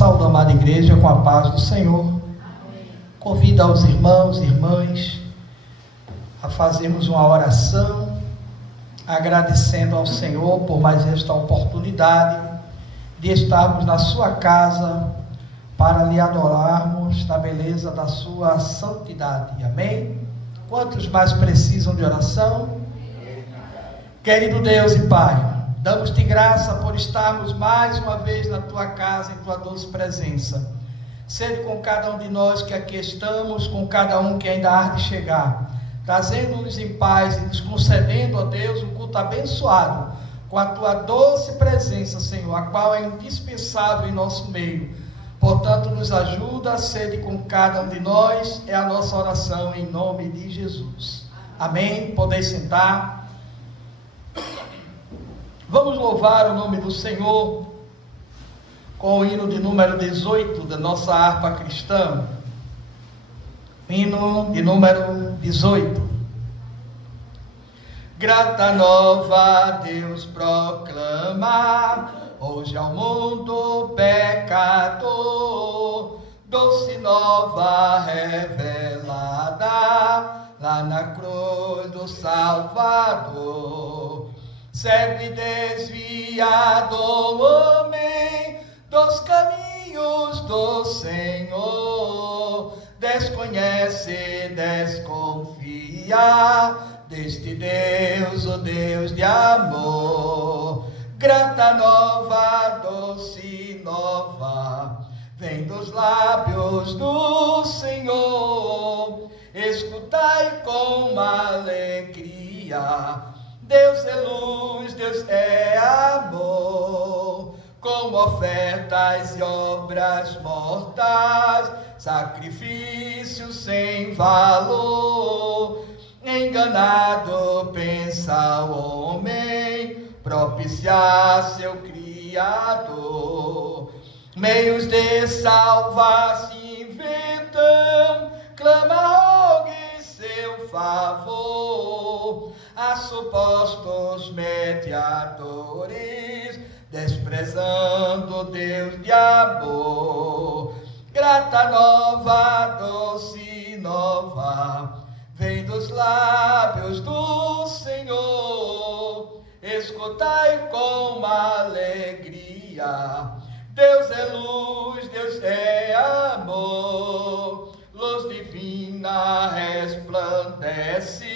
Saúdo a amada igreja com a paz do Senhor. Convido aos irmãos e irmãs a fazermos uma oração, agradecendo ao Senhor por mais esta oportunidade de estarmos na sua casa para lhe adorarmos na beleza da sua santidade. Amém? Quantos mais precisam de oração? Querido Deus e Pai, damos-te graça por estarmos mais uma vez na tua casa, em tua doce presença. Sede com cada um de nós que aqui estamos, com cada um que ainda há de chegar, trazendo-nos em paz e nos concedendo, ó Deus, um culto abençoado, com a tua doce presença, Senhor, a qual é indispensável em nosso meio. Portanto, nos ajuda, sede com cada um de nós, é a nossa oração em nome de Jesus. Amém? Podeis sentar. Vamos louvar o nome do Senhor com o hino de número 18 da nossa harpa cristã. Hino de número 18. Grata nova a Deus proclama, hoje ao mundo pecador, doce nova revelada, lá na cruz do Salvador. Cego e desviado homem dos caminhos do Senhor, desconhece, desconfia deste Deus, o Deus de amor. Grata nova, doce nova, vem dos lábios do Senhor. Escutai com alegria, Deus é luz, Deus é amor. Com ofertas e obras mortas, sacrifício sem valor. Enganado pensa o homem, propiciar seu Criador. Meios de salvar se inventam, clama, rogue seu favor. A supostos mediadores, desprezando Deus de amor. Grata nova, doce nova, vem dos lábios do Senhor. Escutai com alegria, Deus é luz, Deus é amor. Luz divina resplandece,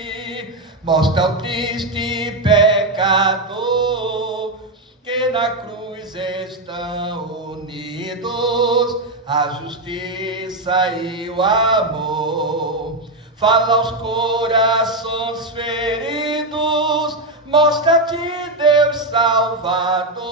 mostra o triste pecador, que na cruz estão unidos a justiça e o amor. Fala aos corações feridos, mostra-te Deus Salvador,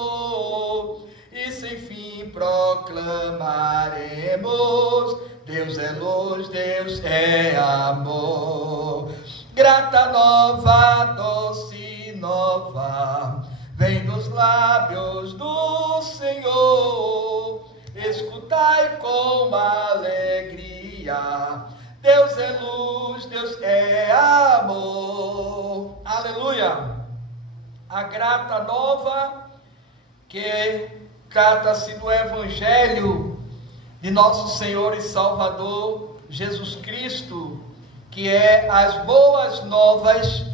e sem fim proclamaremos, Deus é luz, Deus é amor. Grata nova, doce nova, vem dos lábios do Senhor. Escutai com alegria, Deus é luz, Deus é amor. Aleluia! A grata nova, que trata-se do Evangelho de nosso Senhor e Salvador Jesus Cristo, que é as boas novas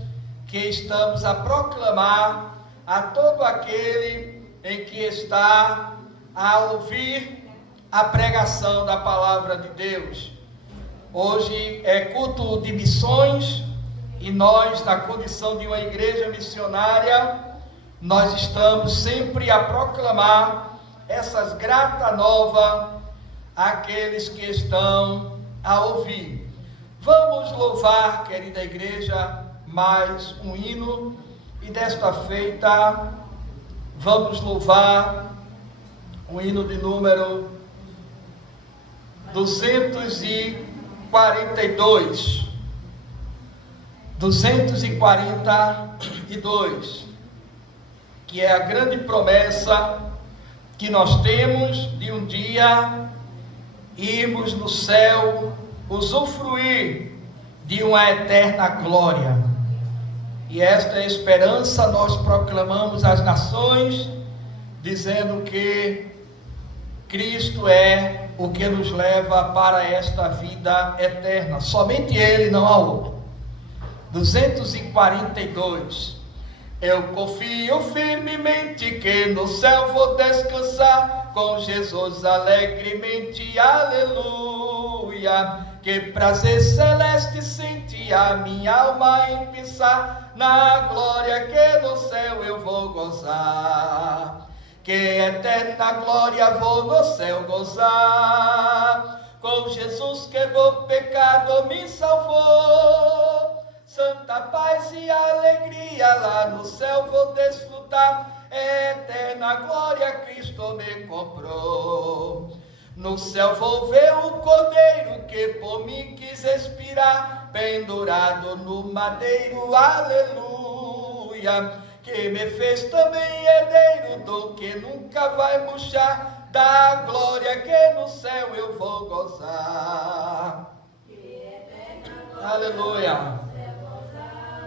que estamos a proclamar a todo aquele em que está a ouvir a pregação da palavra de Deus. Hoje é culto de missões e nós, na condição de uma igreja missionária, nós estamos sempre a proclamar essas grata nova àqueles que estão a ouvir. Vamos louvar, querida igreja, mais um hino, e desta feita vamos louvar o hino de número 242, que é a grande promessa que nós temos de um dia irmos no céu usufruir de uma eterna glória. E esta esperança nós proclamamos às nações, dizendo que Cristo é o que nos leva para esta vida eterna. Somente Ele, não há outro. 242. Eu confio firmemente que no céu vou descansar com Jesus alegremente, aleluia. Que prazer celeste sente a minha alma em pensar na glória que no céu eu vou gozar. Que eterna glória vou no céu gozar, com Jesus que do pecado me salvou. Santa paz e alegria lá no céu vou desfrutar, eterna glória Cristo me comprou. No céu vou ver o Cordeiro que por mim quis expirar, pendurado no madeiro, aleluia. Que me fez também herdeiro do que nunca vai murchar, da glória que no céu eu vou gozar. Aleluia.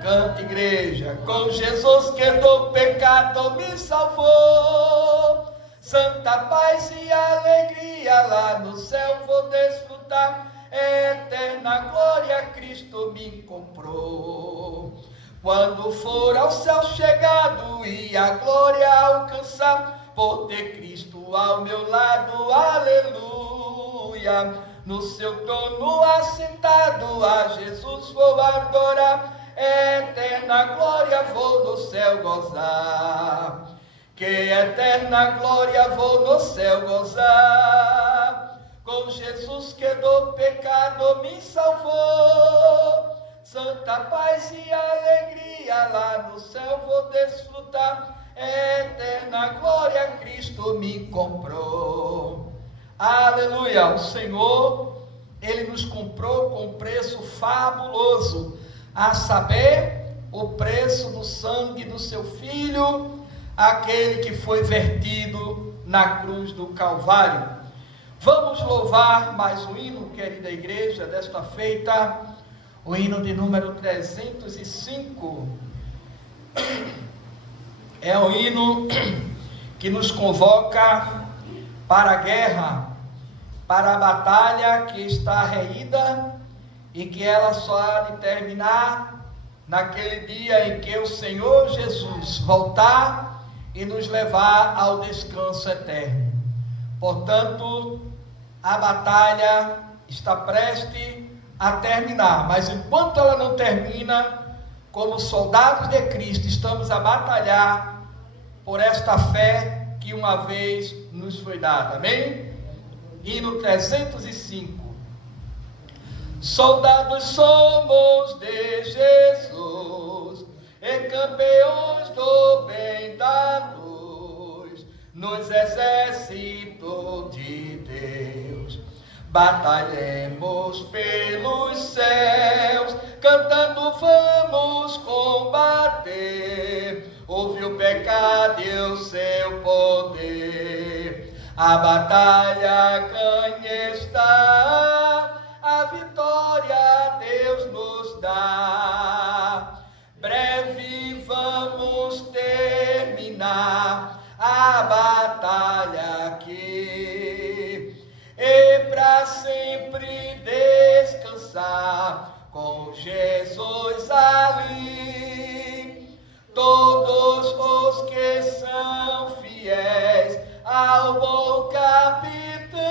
Canta, igreja, com Jesus que do pecado me salvou. Santa paz e alegria lá no céu vou desfrutar, eterna glória Cristo me comprou. Quando for ao céu chegado e a glória alcançar, por ter Cristo ao meu lado, aleluia. No seu trono assentado, a Jesus vou adorar, eterna glória vou no céu gozar. Que eterna glória vou no céu gozar, com Jesus que do pecado me salvou. Santa paz e alegria lá no céu vou desfrutar, eterna glória Cristo me comprou. Aleluia, o Senhor, Ele nos comprou com preço fabuloso, a saber, o preço do sangue do seu Filho, aquele que foi vertido na cruz do Calvário. Vamos louvar mais um hino, querida igreja, desta feita, o hino de número 305, é um hino que nos convoca para a guerra, para a batalha que está reída e que ela só há de terminar naquele dia em que o Senhor Jesus voltar e nos levar ao descanso eterno. Portanto, a batalha está prestes a terminar, mas enquanto ela não termina, como soldados de Cristo, estamos a batalhar por esta fé que uma vez nos foi dada. Amém? Hino 305. Soldados somos de Jesus e campeões do bem da luz, nos exércitos de Deus. Batalhemos pelos céus, cantando vamos combater. Ouve o pecado e o seu poder. A batalha ganha está, a vitória Deus nos dá. Breve vamos terminar a batalha aqui, e para sempre descansar com Jesus ali. Todos os que são fiéis ao bom capitão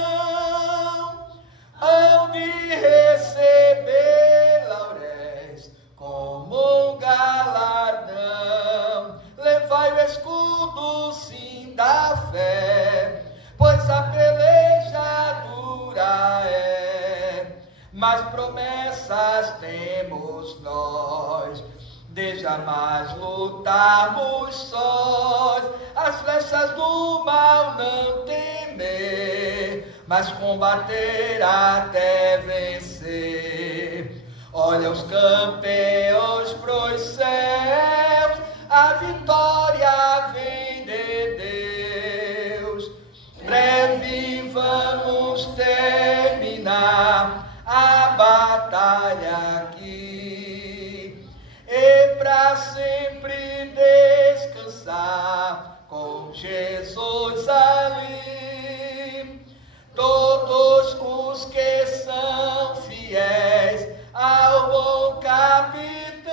hão de receber lauréis como um galardão. Levai o escudo sim da fé, pois a peleja dura é, mas promessas temos nós, de jamais lutarmos sós. As flechas do mal não temer, mas combater até vencer. Olha os campeões pros céus, a vitória vem de Deus. Breve vamos terminar a batalha aqui, e para sempre descansar com Jesus ali. Todos os que são fiéis ao bom capitão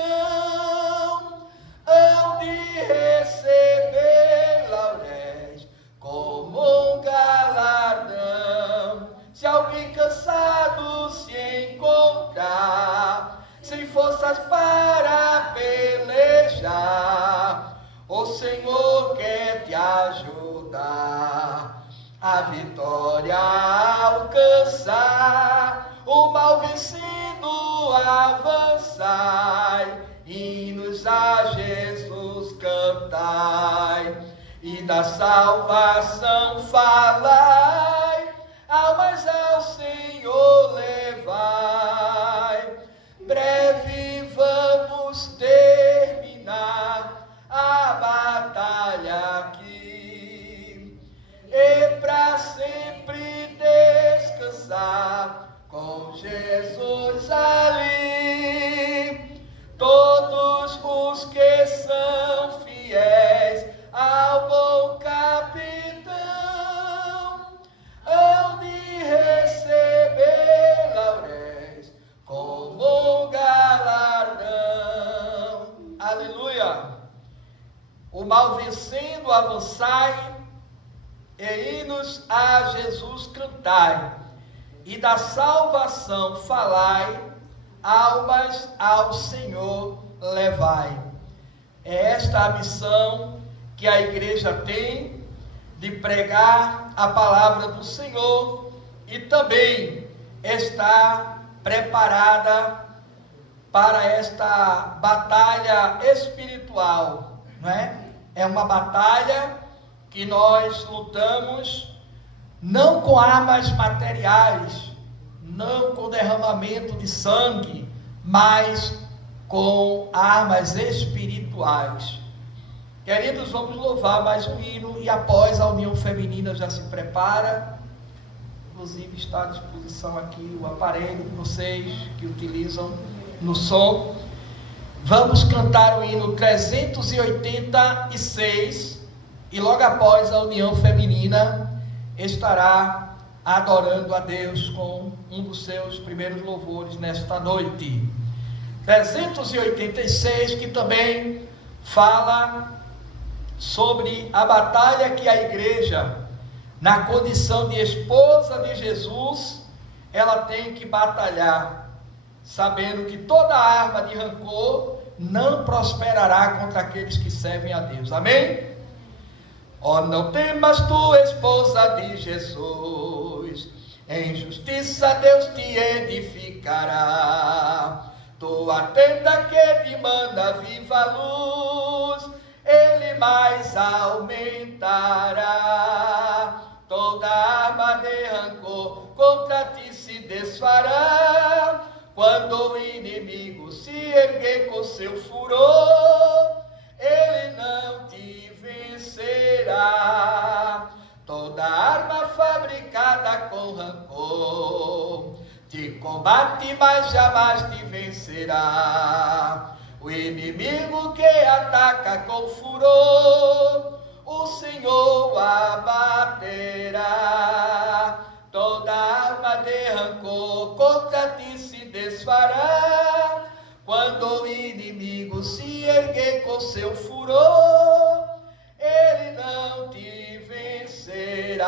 hão de receber lauréis como um galardão. Se alguém cansado se encontrar, sem forças para pelejar, o Senhor quer te ajudar a vitória a alcançar, o mal vencido avançai, hinos a Jesus cantai, e da salvação falai, almas ao Senhor levai. Breve vamos terminar a batalha aqui, e para sempre descansar com Jesus ali. Todos os que são fiéis ao bom capitão hão de receber lauréis como um galardão. Aleluia! O mal vencendo avançai, e hinos a Jesus cantai, e da salvação falai, almas ao Senhor levai. É esta a missão que a igreja tem, de pregar a palavra do Senhor, e também está preparada para esta batalha espiritual, não é? É uma batalha que nós lutamos não com armas materiais, não com derramamento de sangue, mas com armas espirituais. Queridos, vamos louvar mais um hino, e após a união feminina já se prepara. Inclusive está à disposição aqui o aparelho de vocês que utilizam no som. Vamos cantar o hino 386, e logo após a união feminina estará adorando a Deus com um dos seus primeiros louvores nesta noite. 386, que também fala sobre a batalha que a igreja, na condição de esposa de Jesus, ela tem que batalhar, sabendo que toda arma de rancor não prosperará contra aqueles que servem a Deus. Amém? Ó, não temas, tu, esposa de Jesus, em justiça Deus te edificará. Tua tenda que te manda viva luz, Ele mais aumentará. Toda arma de rancor contra ti se desfará, quando o inimigo se erguer com seu furor, ele não te vencerá. Toda arma fabricada com rancor te combate, mas jamais te vencerá. O inimigo que ataca com furor, o Senhor abaterá. Toda arma de rancor contra ti se desfará, quando o inimigo se erguer com seu furor, ele não te vencerá.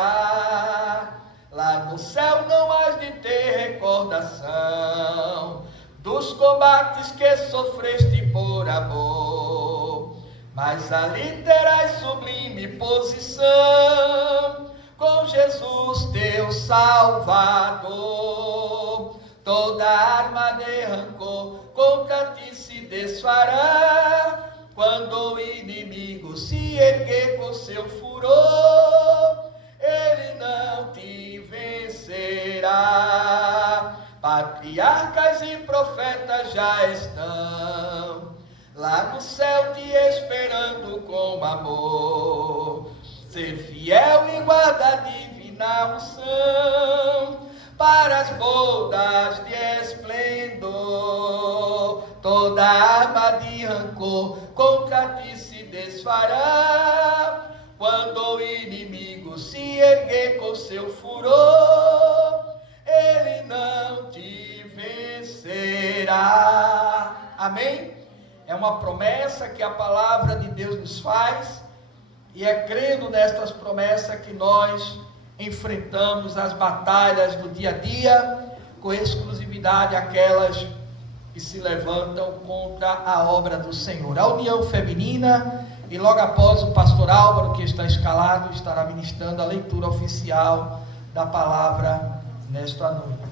Lá no céu não has de ter recordação dos combates que sofreste por amor, mas ali terás sublime posição com Jesus teu Salvador. Toda arma de rancor contra ti se desfará, quando o inimigo se erguer com seu furor, ele não te vencerá. Patriarcas e profetas já estão lá no céu te esperando com amor. Ser fiel e guardar a divina unção para as bodas de esplendor. Toda arma de rancor contra ti se desfará, quando o inimigo se erguer com seu furor, uma promessa que a palavra de Deus nos faz, e é crendo nestas promessas que nós enfrentamos as batalhas do dia a dia, com exclusividade aquelas que se levantam contra a obra do Senhor. A União Feminina, e logo após o pastor Álvaro, que está escalado, estará ministrando a leitura oficial da palavra nesta noite.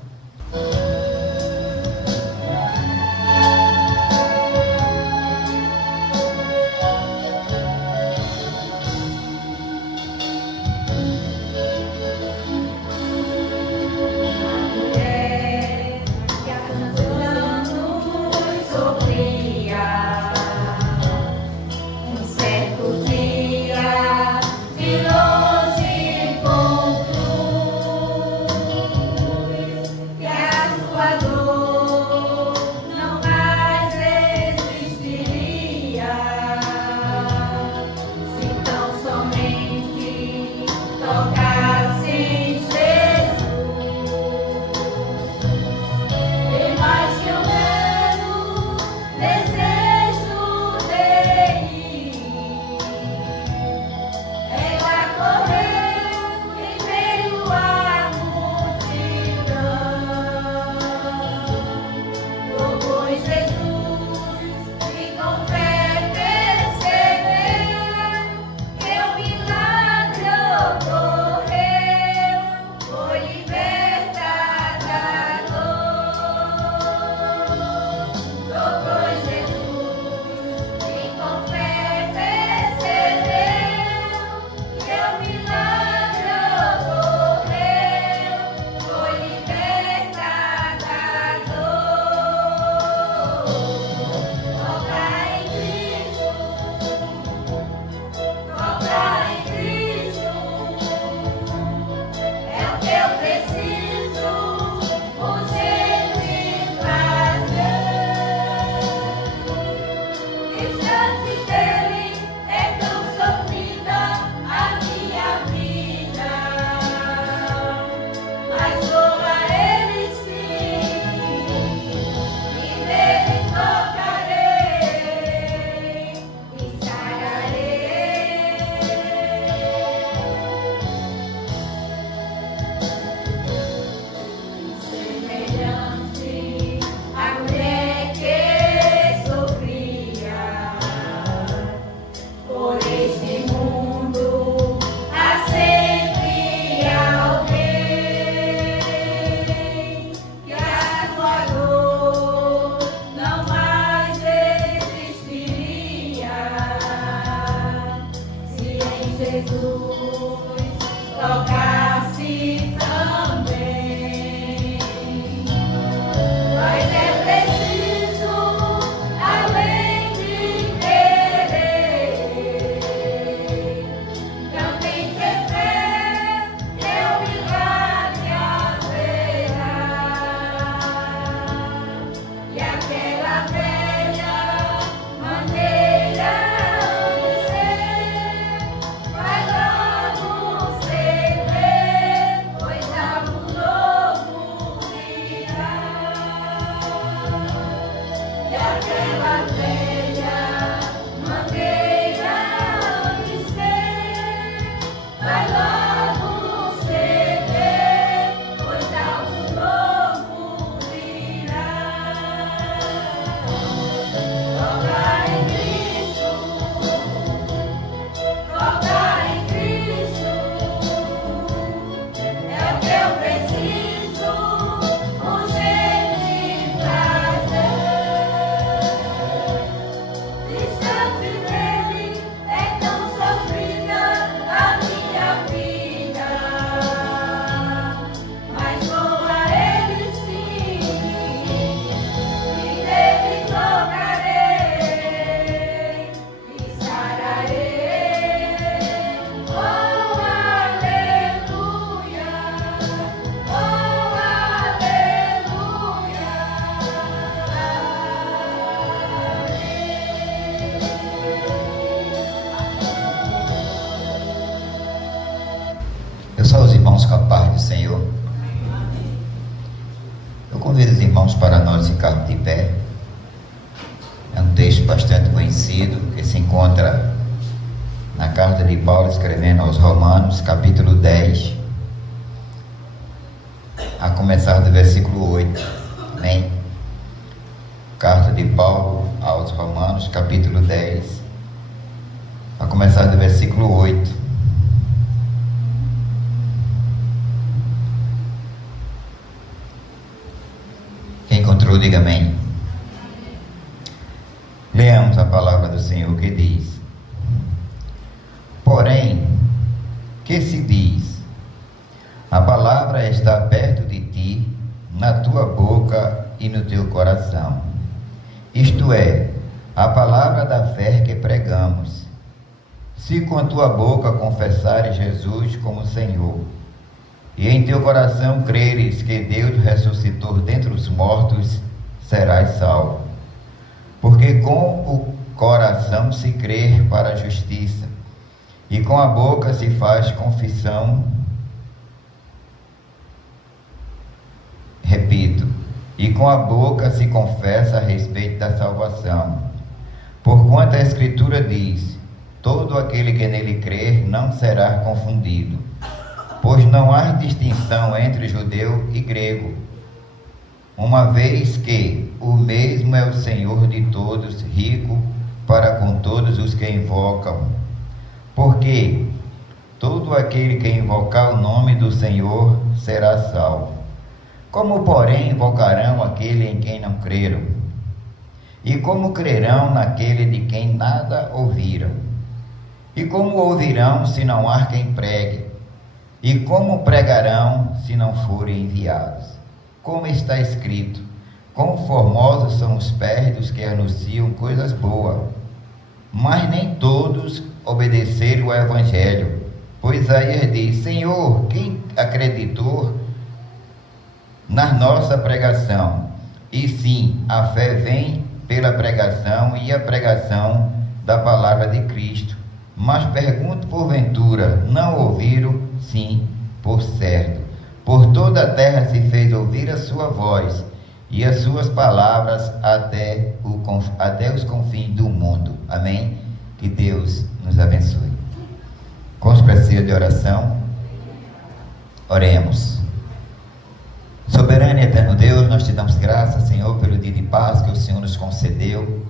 irmãos com a paz do Senhor. Eu convido os irmãos para nós ficarmos de pé. É um texto bastante conhecido, que se encontra na carta de Paulo escrevendo aos Romanos, capítulo 10, a começar do versículo 8. Amém? Carta de Paulo aos Romanos, capítulo 10, a começar do versículo 8. Quem encontrou, diga amém. Leamos a palavra do Senhor que diz: porém, que se diz? A palavra está perto de ti, na tua boca e no teu coração. Isto é, a palavra da fé que pregamos. Se com tua boca confessares Jesus como Senhor, e em teu coração creres que Deus ressuscitou dentre os mortos, serás salvo. Porque com o coração se crê para a justiça, e com a boca se faz confissão. Repito, e com a boca se confessa a respeito da salvação. Porquanto a Escritura diz: todo aquele que nele crer não será confundido, pois não há distinção entre judeu e grego, uma vez que o mesmo é o Senhor de todos, rico para com todos os que invocam. Porque todo aquele que invocar o nome do Senhor será salvo. Como, porém, invocarão aquele em quem não creram? E como crerão naquele de quem nada ouviram? E como ouvirão se não há quem pregue? E como pregarão se não forem enviados? Como está escrito: quão formosos são os pés dos que anunciam coisas boas. Mas nem todos obedeceram ao Evangelho. Pois Isaías diz: Senhor, quem acreditou na nossa pregação? E sim, a fé vem pela pregação, e a pregação da palavra de Cristo. Mas pergunto, porventura, não ouviram? Sim, por certo. Por toda a terra se fez ouvir a sua voz, e as suas palavras até os confins do mundo. Amém? Que Deus nos abençoe. Com expressiva de oração, oremos. Soberano e eterno Deus, nós te damos graças, Senhor, pelo dia de paz que o Senhor nos concedeu,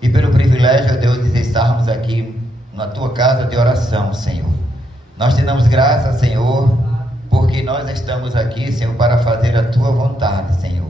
e pelo privilégio, Deus, de estarmos aqui na tua casa de oração, Senhor. Nós te damos graças, Senhor, porque nós estamos aqui, Senhor, para fazer a tua vontade, Senhor.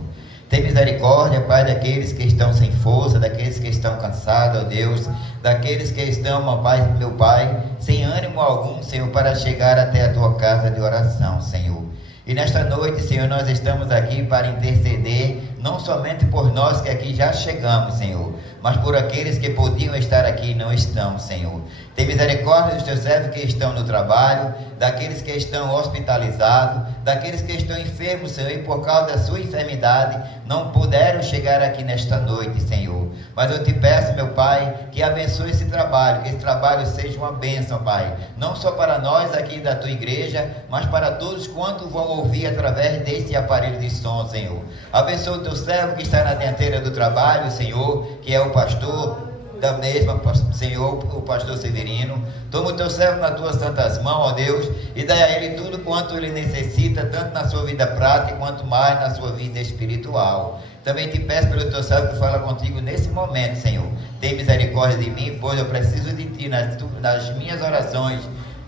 Tem misericórdia, Pai, daqueles que estão sem força, daqueles que estão cansados, ó Deus, daqueles que estão, ó Pai, meu Pai, sem ânimo algum, Senhor, para chegar até a tua casa de oração, Senhor. E nesta noite, Senhor, nós estamos aqui para interceder, não somente por nós que aqui já chegamos, Senhor, mas por aqueles que podiam estar aqui e não estão, Senhor. Tem misericórdia dos teus servos que estão no trabalho, daqueles que estão hospitalizados, daqueles que estão enfermos, Senhor, e por causa da sua enfermidade não puderam chegar aqui nesta noite, Senhor. Mas eu te peço, meu Pai, que abençoe esse trabalho, que esse trabalho seja uma bênção, Pai, não só para nós aqui da tua igreja, mas para todos quantos vão ouvir através desse aparelho de som, Senhor. Abençoe o teu servo que está na dianteira do trabalho, Senhor, que é o pastor da mesma, Senhor, o pastor Severino. Toma o teu servo nas tuas santas mãos, ó Deus, e dai a ele tudo quanto ele necessita, tanto na sua vida prática, quanto mais na sua vida espiritual. Também te peço pelo teu servo que fala contigo nesse momento, Senhor. Tem misericórdia de mim, pois eu preciso de ti nas minhas orações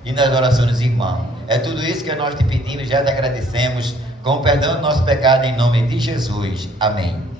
e nas orações dos irmãos. É tudo isso que nós te pedimos, já te agradecemos, com o perdão do nosso pecado, em nome de Jesus. Amém.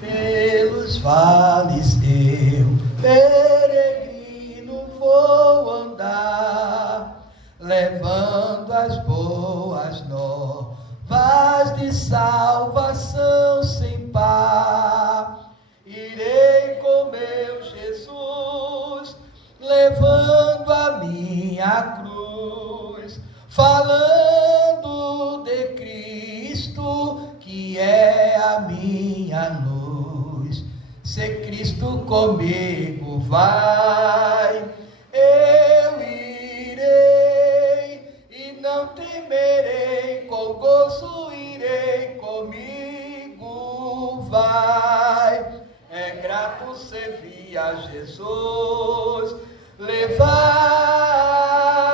Pelos vales eu, peregrino, vou andar, levando as boas novas de salvação sem par. Irei com meu Jesus, levando a minha cruz, falando de Cristo, que é a minha luz. Se Cristo comigo vai, eu irei, e não temerei, com gozo irei, comigo vai. É grato quero servir a Jesus, levar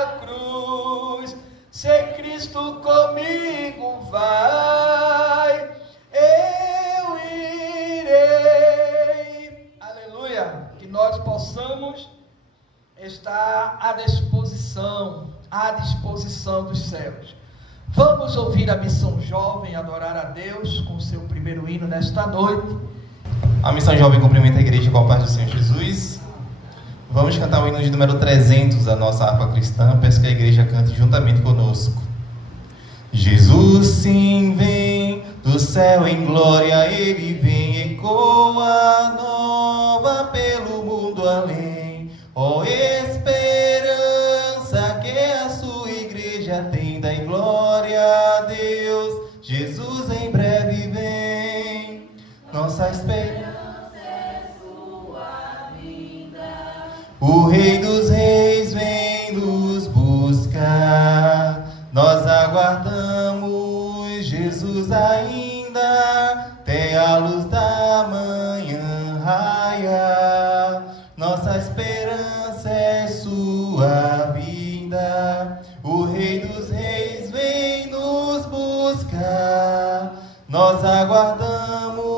a cruz. Se Cristo comigo vai, eu irei. Aleluia. Que nós possamos estar à disposição dos céus. Vamos ouvir a Missão Jovem adorar a Deus com o seu primeiro hino nesta noite. A Missão Jovem cumprimenta a igreja com a paz do Senhor Jesus. Vamos cantar o hino de número 300 da nossa harpa cristã. Peço que a igreja cante juntamente conosco. Jesus sim vem do céu em glória, ele vem, ecoa nova pelo mundo além. Ó esperança que a sua igreja tem, dai glória a Deus, Jesus em breve vem. Nossa esperança é sua vinda, o Rei dos Reis vem nos buscar. Nós aguardamos Jesus ainda, até a luz da manhã raia. Nossa esperança é sua vinda, o Rei dos Reis vem nos buscar. Nós aguardamos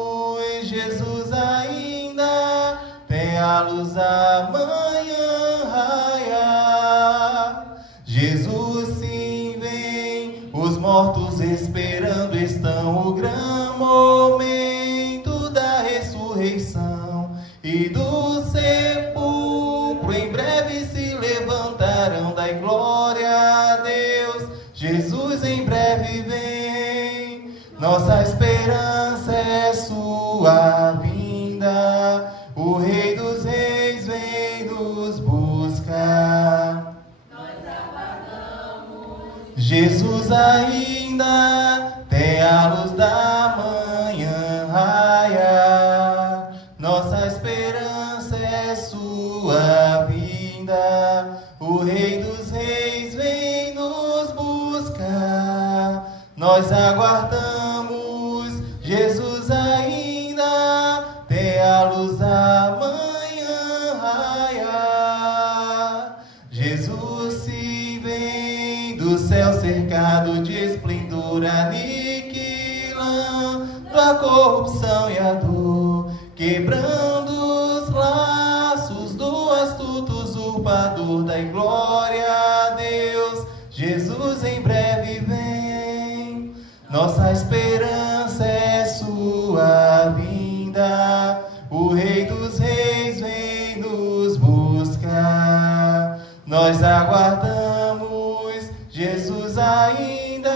Jesus ainda, até a luz da manhã raia. Jesus sim vem, os mortos esperando estão o grande momento da ressurreição e do sepulcro em breve se levantarão, dai glória a Deus, Jesus em breve vem. Nossa esperança é sua vinda, o Rei dos Reis vem nos buscar. Nós aguardamos Jesus ainda, até a luz da manhã raia. Nossa esperança é sua vinda, o Rei dos Reis vem nos buscar. Nós aguardamos Jesus ainda, até a luz da manhã raia. Jesus se vem do céu cercado de esplendor, aniquilando a corrupção e a dor, quebrando os laços do astuto usurpador, dai glória a Deus, Jesus em breve vem. Nossa esperança é sua vinda, o Rei dos Reis vem nos buscar. Nós aguardamos Jesus ainda,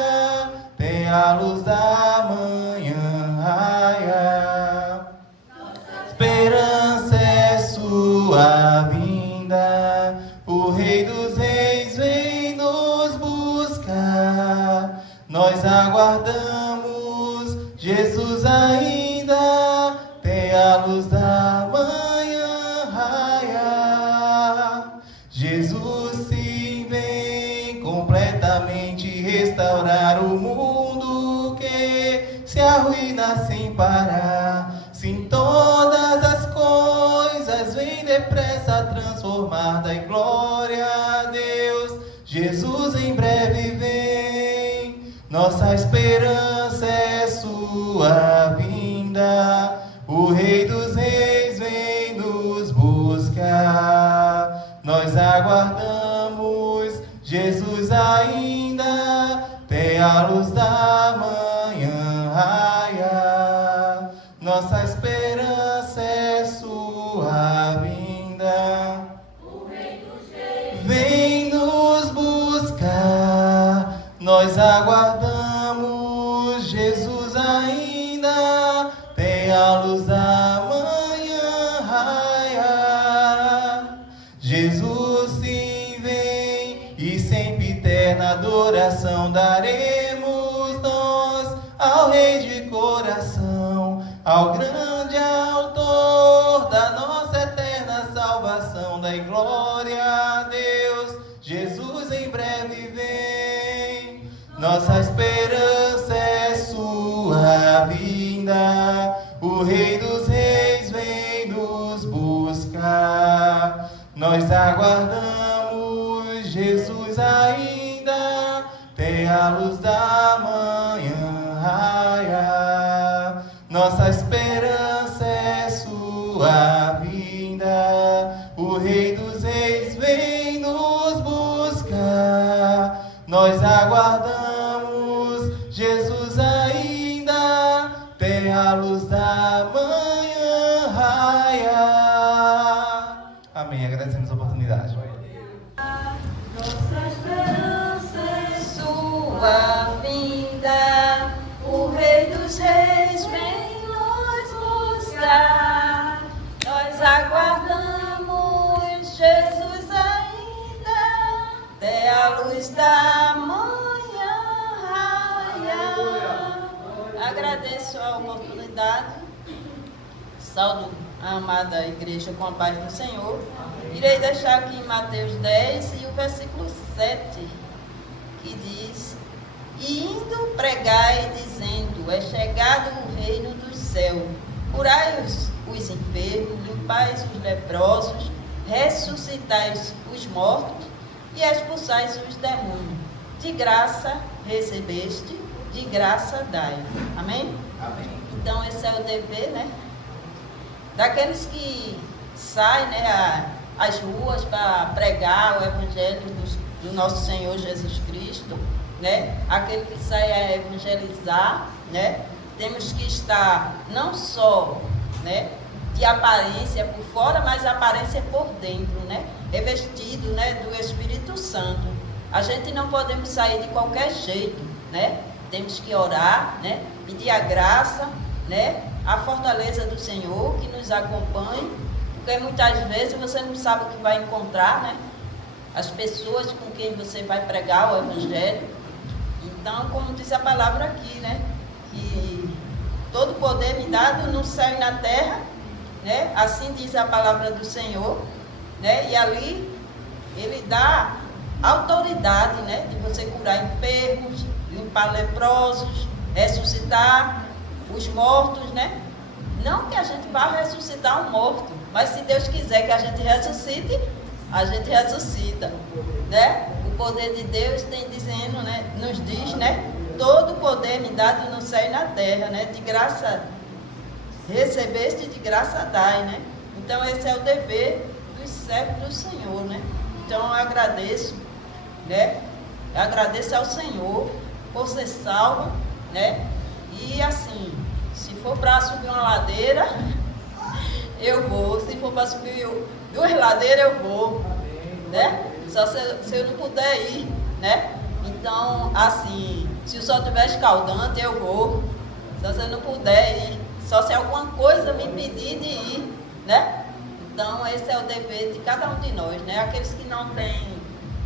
até a luz da manhã raia. Esperança é sua vinda, o Rei dos Reis vem nos buscar. Nós aguardamos Jesus ainda, até a luz da manhã raia. Jesus sim vem completamente restaurar o mundo que se arruína sem parar. Sim, todas as coisas vem depressa transformar, dai glória a Deus, Jesus em breve vem. Nossa esperança é sua vinda, o Rei dos Reis vem nos buscar. Nós aguardamos Jesus ainda, até a luz da manhã raia. Nossa esperança é sua vinda, o Rei dos Reis vem nos buscar. Nós aguardamos Jesus ainda, até a luz da manhã raia. Jesus sim vem, e sempre eterna adoração daremos nós ao Rei de coração, ao grande autor da nossa eterna salvação. Dai glória a Deus, Jesus em breve vem. Nossa esperança é sua vinda, o Rei dos Reis vem nos aguardamos Jesus ainda, tem a luz da manhã raiar. Nossa esperança é sua vinda, o Rei dos Reis vem nos buscar. Nós aguardamos Jesus ainda, tem a luz da manhã raiar. Amém. Agradecemos a oportunidade. Nossa esperança é sua vinda, o Rei dos Reis vem nos buscar. Nós aguardamos Jesus ainda, até a luz da manhã raiar. Agradeço a oportunidade, saúdo a amada igreja com a paz do Senhor. Irei deixar aqui em Mateus 10 e o versículo 7, que diz: E indo pregai, dizendo, é chegado o reino do céu, curai os enfermos, limpais os leprosos, ressuscitais os mortos e expulsais os demônios. De graça recebeste, de graça dai. Amém? Amém. Então esse é o dever, né? Daqueles que saem, né, às ruas para pregar o evangelho do nosso Senhor Jesus Cristo, né? Aquele que sai a evangelizar, né? Temos que estar não só, né, de aparência por fora, mas aparência por dentro, né? Revestido, né, do Espírito Santo. A gente não podemos sair de qualquer jeito, né? Temos que orar, né? Pedir a graça, né? A fortaleza do Senhor que nos acompanhe, porque muitas vezes você não sabe o que vai encontrar, né? As pessoas com quem você vai pregar o evangelho. Então, como diz a palavra aqui, né? Que todo poder me dado no céu e na terra, né? Assim diz a palavra do Senhor, né? E ali ele dá autoridade, né? De você curar enfermos, limpar leprosos, ressuscitar os mortos, né? Não que a gente vá ressuscitar um morto, mas se Deus quiser que a gente ressuscite, a gente ressuscita, né? O poder de Deus tem dizendo, né? Nos diz, né? Todo o poder me dado no céu e na terra, né? De graça recebeste e de graça dai, né? Então esse é o dever dos servos do Senhor, né? Então eu agradeço, né? Eu agradeço ao Senhor por ser salvo, né? E assim, se for para subir uma ladeira, eu vou. Se for para subir 2 ladeiras, eu vou, né? Só se eu não puder ir, né? Então, assim, se o sol estiver escaldante, eu vou. Só se eu não puder ir, só se alguma coisa me impedir de ir, né? Então, esse é o dever de cada um de nós, né? Aqueles que não têm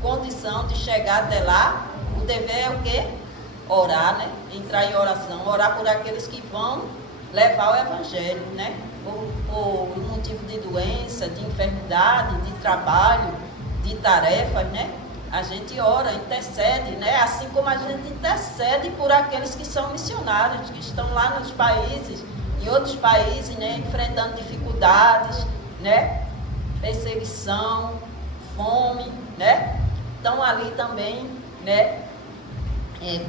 condição de chegar até lá, o dever é o quê? Orar, né? Entrar em oração, orar por aqueles que vão levar o evangelho, né? Por motivo de doença, de enfermidade, de trabalho, de tarefas, né? A gente ora, intercede, né? Assim como a gente intercede por aqueles que são missionários, que estão lá nos países, em outros países, né? Enfrentando dificuldades, né? Perseguição, fome, né? Estão ali também, né?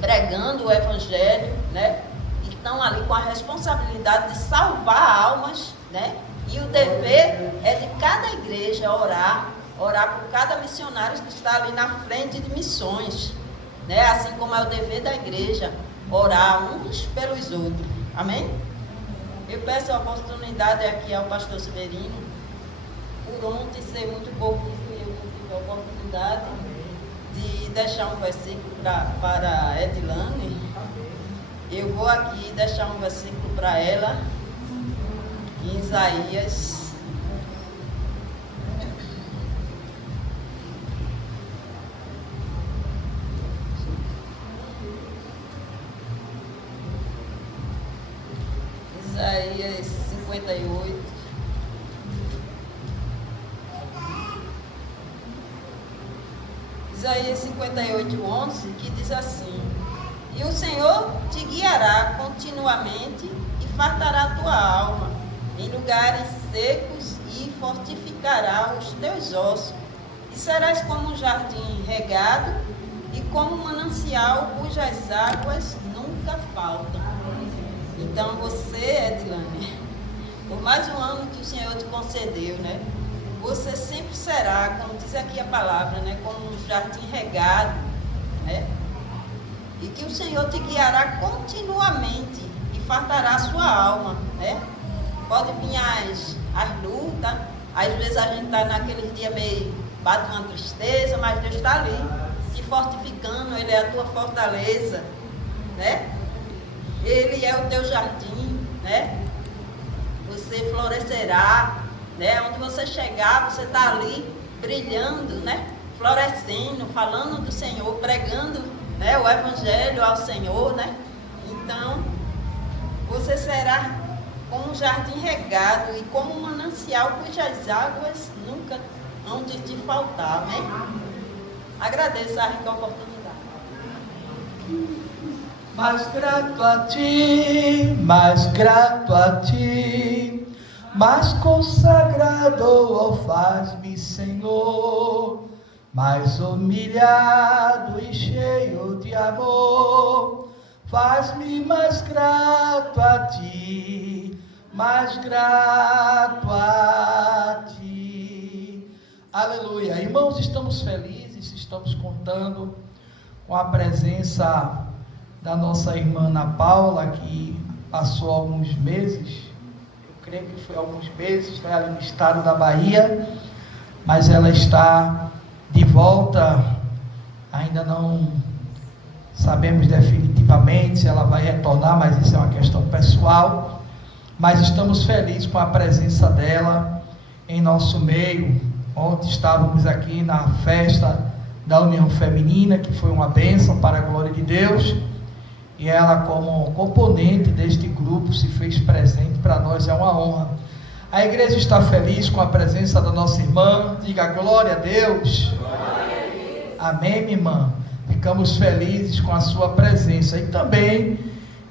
Pregando o evangelho, né? E estão ali com a responsabilidade de salvar almas, né? E o dever é de cada igreja orar por cada missionário que está ali na frente de missões, né? Assim como é o dever da igreja, orar uns pelos outros. Amém? Eu peço a oportunidade aqui ao pastor Severino, por ontem ser muito pouco que fui eu que tive a oportunidade de deixar um versículo para Edilane. Eu vou aqui deixar um versículo para ela, em Isaías. Isaías 58. Isaías 58, 11, que diz assim: E o Senhor te guiará continuamente e fartará a tua alma em lugares secos e fortificará os teus ossos. E serás como um jardim regado e como um manancial cujas águas nunca faltam. Então você, Edilane, por mais um ano que o Senhor te concedeu, né? Você sempre será, como diz aqui a palavra, né? Como um jardim regado, né? E que o Senhor te guiará continuamente e fartará a sua alma, né? Pode vir as lutas, às vezes a gente está naqueles dias meio, bate uma tristeza, mas Deus está ali, te fortificando, Ele é a tua fortaleza, né? Ele é o teu jardim, né? Você florescerá, né? Onde você chegar, você está ali brilhando, né? Florescendo, falando do Senhor, pregando, né? O Evangelho ao Senhor, né? Então, você será como um jardim regado e como um manancial cujas águas nunca hão de te faltar, amém? Agradeço a rica oportunidade. Mais grato a ti, mais grato a ti, mais consagrado, ó, faz-me, Senhor, mais humilhado e cheio de amor, faz-me mais grato a ti, mais grato a ti. Aleluia. Irmãos, estamos felizes, estamos contando com a presença da nossa irmã Ana Paula, que passou alguns meses, eu creio que foi alguns meses, né, ali no estado da Bahia, mas ela está de volta, ainda não sabemos definitivamente se ela vai retornar, mas isso é uma questão pessoal, mas estamos felizes com a presença dela em nosso meio. Ontem estávamos aqui na festa da União Feminina, que foi uma bênção para a glória de Deus, e ela, como componente deste grupo, se fez presente. Para nós é uma honra. A igreja está feliz com a presença da nossa irmã. Diga glória a Deus. Glória a Deus. Amém, minha irmã. Ficamos felizes com a sua presença. E também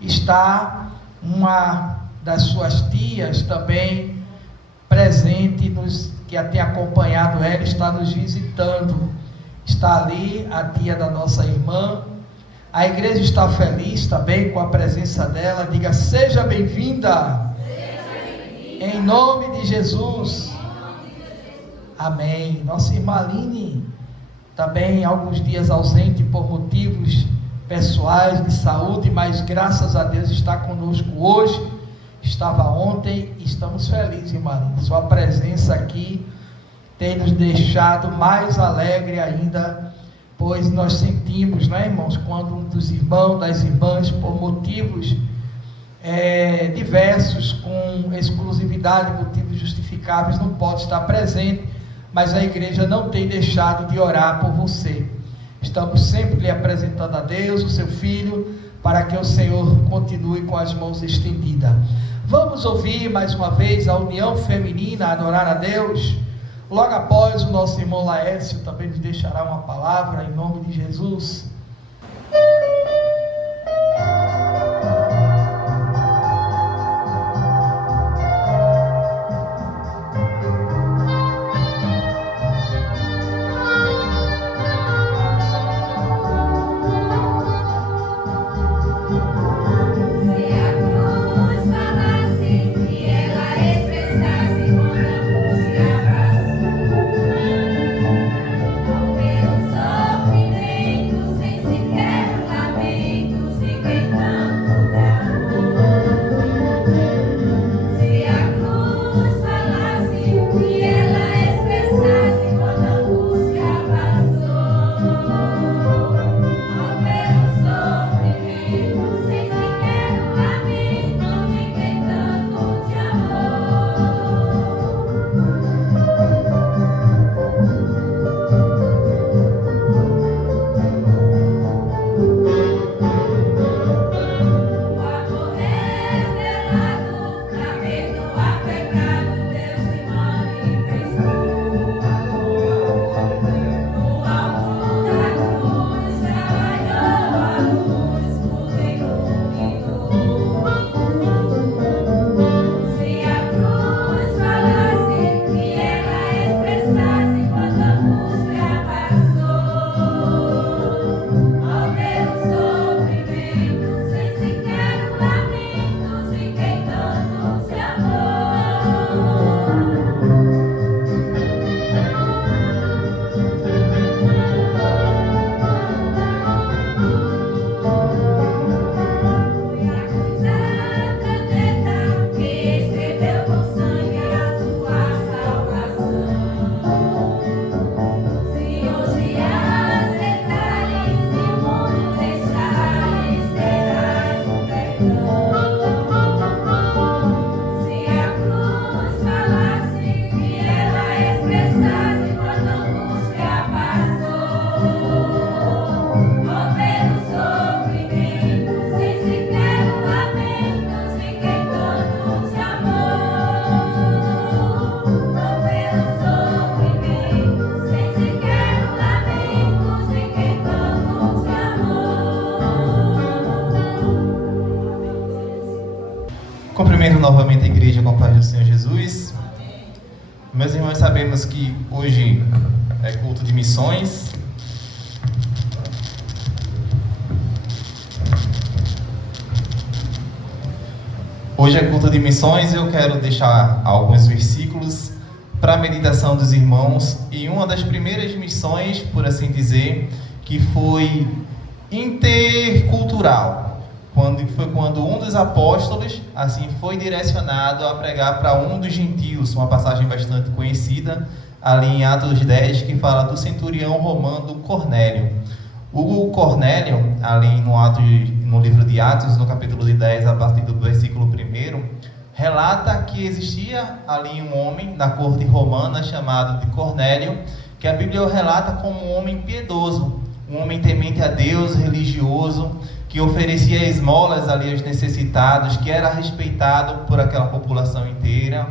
está uma das suas tias também presente, que a tem acompanhado ela, está nos visitando. Está ali a tia da nossa irmã. A igreja está feliz também com a presença dela. Diga, seja bem-vinda. Em nome de Jesus. Amém. Nossa irmã Aline, também alguns dias ausente por motivos pessoais de saúde, mas graças a Deus está conosco hoje. Estava ontem e estamos felizes, irmã Aline. Sua presença aqui tem nos deixado mais alegre ainda, pois nós sentimos, né, irmãos, quando um dos irmãos, das irmãs, por motivos diversos, com exclusividade, motivos justificáveis, não pode estar presente, mas a igreja não tem deixado de orar por você. Estamos sempre lhe apresentando a Deus, o seu filho, para que o Senhor continue com as mãos estendidas. Vamos ouvir mais uma vez a União Feminina, adorar a Deus. Logo após, o nosso irmão Laércio também nos deixará uma palavra em nome de Jesus. Sofrimento Cumprimento novamente a igreja com a paz do Senhor Jesus. Meus irmãos, sabemos que hoje é culto de missões. Hoje é culto de missões e eu quero deixar alguns versículos para a meditação dos irmãos. E uma das primeiras missões, por assim dizer, que foi intercultural. Quando um dos apóstolos assim foi direcionado a pregar para um dos gentios, uma passagem bastante conhecida ali em Atos 10, que fala do centurião romano Cornélio. O Cornélio, ali no livro de Atos, no capítulo de 10, a partir do versículo 1, relata que existia ali um homem na corte romana chamado de Cornélio, que a Bíblia o relata como um homem piedoso, um homem temente a Deus, religioso, que oferecia esmolas ali aos necessitados, que era respeitado por aquela população inteira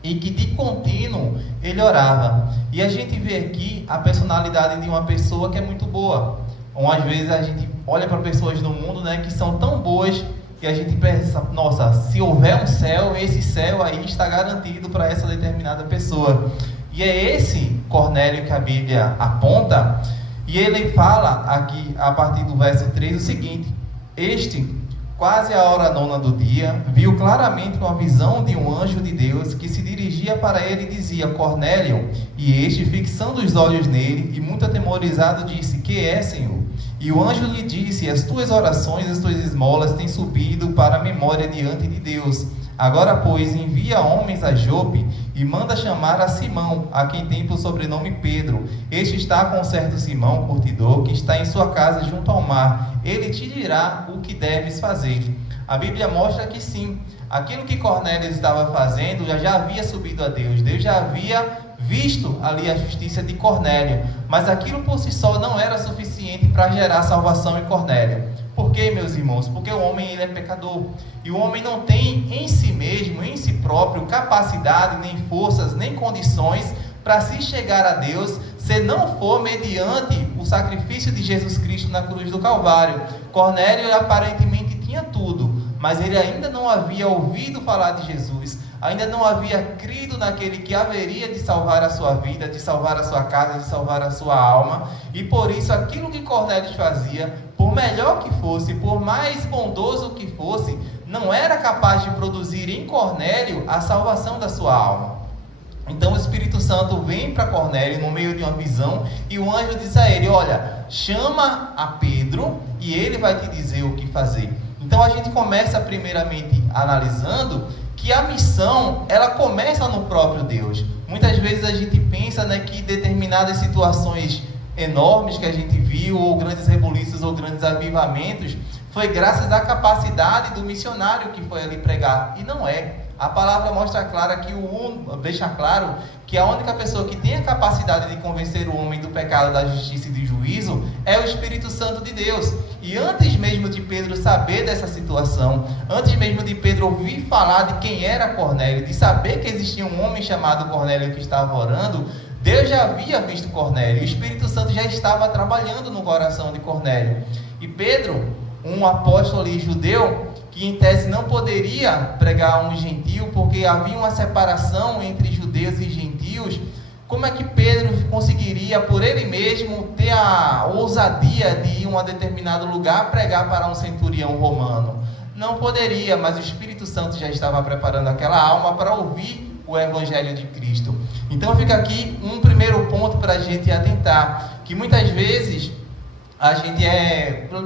e que de contínuo ele orava. E a gente vê aqui a personalidade de uma pessoa que é muito boa. Às vezes a gente olha para pessoas no mundo, né, que são tão boas que a gente pensa, nossa, se houver um céu, esse céu aí está garantido para essa determinada pessoa. E é esse Cornélio que a Bíblia aponta. E ele fala aqui, a partir do verso 3, o seguinte: este, quase a hora 9 do dia, viu claramente uma visão de um anjo de Deus que se dirigia para ele e dizia: Cornélio. E este, fixando os olhos nele e muito atemorizado, disse: que é, Senhor? E o anjo lhe disse: as tuas orações, as tuas esmolas têm subido para a memória diante de Deus. Agora, pois, envia homens a Jope e manda chamar a Simão, a quem tem por sobrenome Pedro. Este está com certo Simão, curtidor, que está em sua casa junto ao mar. Ele te dirá o que deves fazer. A Bíblia mostra que sim, aquilo que Cornélio estava fazendo já havia subido a Deus. Deus já havia visto ali a justiça de Cornélio, mas aquilo por si só não era suficiente para gerar salvação em Cornélio. Por quê, meus irmãos? Porque o homem ele é pecador, e o homem não tem em si mesmo, em si próprio, capacidade, nem forças, nem condições para se chegar a Deus, se não for mediante o sacrifício de Jesus Cristo na cruz do Calvário. Cornélio aparentemente tinha tudo, mas ele ainda não havia ouvido falar de Jesus, ainda não havia crido naquele que haveria de salvar a sua vida, de salvar a sua casa, de salvar a sua alma. E por isso aquilo que Cornélio fazia, por melhor que fosse, por mais bondoso que fosse, não era capaz de produzir em Cornélio a salvação da sua alma. Então o Espírito Santo vem para Cornélio no meio de uma visão, e o anjo diz a ele: olha, chama a Pedro e ele vai te dizer o que fazer. Então a gente começa primeiramente analisando que a missão, ela começa no próprio Deus. Muitas vezes a gente pensa, né, que determinadas situações enormes que a gente viu, ou grandes rebuliços, ou grandes avivamentos, foi graças à capacidade do missionário que foi ali pregar. E não é. A palavra mostra deixa claro que a única pessoa que tem a capacidade de convencer o homem do pecado, da justiça e do juízo é o Espírito Santo de Deus. E antes mesmo de Pedro saber dessa situação, antes mesmo de Pedro ouvir falar de quem era Cornélio, de saber que existia um homem chamado Cornélio que estava orando, Deus já havia visto Cornélio, e o Espírito Santo já estava trabalhando no coração de Cornélio. E Pedro, um apóstolo ali judeu, que em tese não poderia pregar a um gentio, porque havia uma separação entre judeus e gentios, como é que Pedro conseguiria, por ele mesmo, ter a ousadia de ir a um determinado lugar pregar para um centurião romano? Não poderia, mas o Espírito Santo já estava preparando aquela alma para ouvir o Evangelho de Cristo. Então fica aqui um primeiro ponto para a gente atentar, que muitas vezes a gente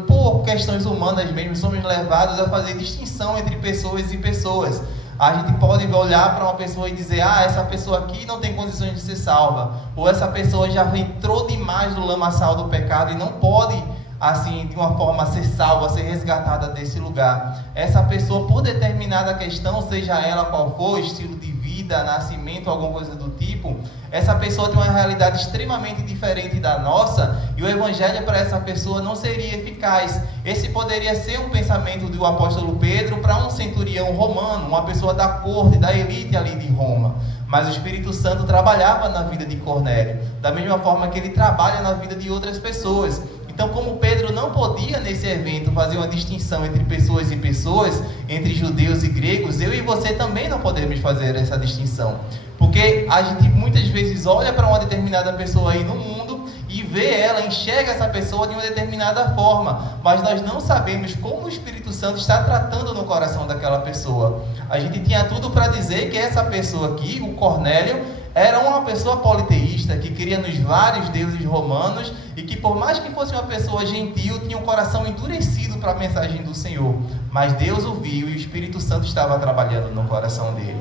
por questões humanas mesmo, somos levados a fazer distinção entre pessoas e pessoas. A gente pode olhar para uma pessoa e dizer: essa pessoa aqui não tem condições de ser salva, ou essa pessoa já entrou demais no lamaçal do pecado e não pode, assim, de uma forma, ser salva, ser resgatada desse lugar. Essa pessoa, por determinada questão, seja ela qual for, estilo de vida, nascimento, alguma coisa do tipo, essa pessoa tem uma realidade extremamente diferente da nossa, e o Evangelho para essa pessoa não seria eficaz. Esse poderia ser um pensamento do apóstolo Pedro para um centurião romano, uma pessoa da corte, da elite ali de Roma. Mas o Espírito Santo trabalhava na vida de Cornélio, da mesma forma que ele trabalha na vida de outras pessoas. Então, como Pedro não podia nesse evento fazer uma distinção entre pessoas e pessoas, entre judeus e gregos, eu e você também não podemos fazer essa distinção. Porque a gente muitas vezes olha para uma determinada pessoa aí no mundo e vê ela, enxerga essa pessoa de uma determinada forma, mas nós não sabemos como o Espírito Santo está tratando no coração daquela pessoa. A gente tinha tudo para dizer que essa pessoa aqui, o Cornélio, era uma pessoa politeísta, que cria nos vários deuses romanos e que, por mais que fosse uma pessoa gentil, tinha um coração endurecido para a mensagem do Senhor. Mas Deus o viu e o Espírito Santo estava trabalhando no coração dele.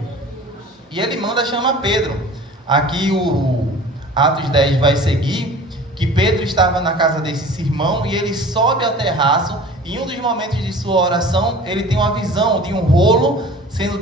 E ele manda chamar Pedro. Aqui o Atos 10 vai seguir, que Pedro estava na casa desse irmão e ele sobe ao terraço. E em um dos momentos de sua oração, ele tem uma visão de um rolo sendo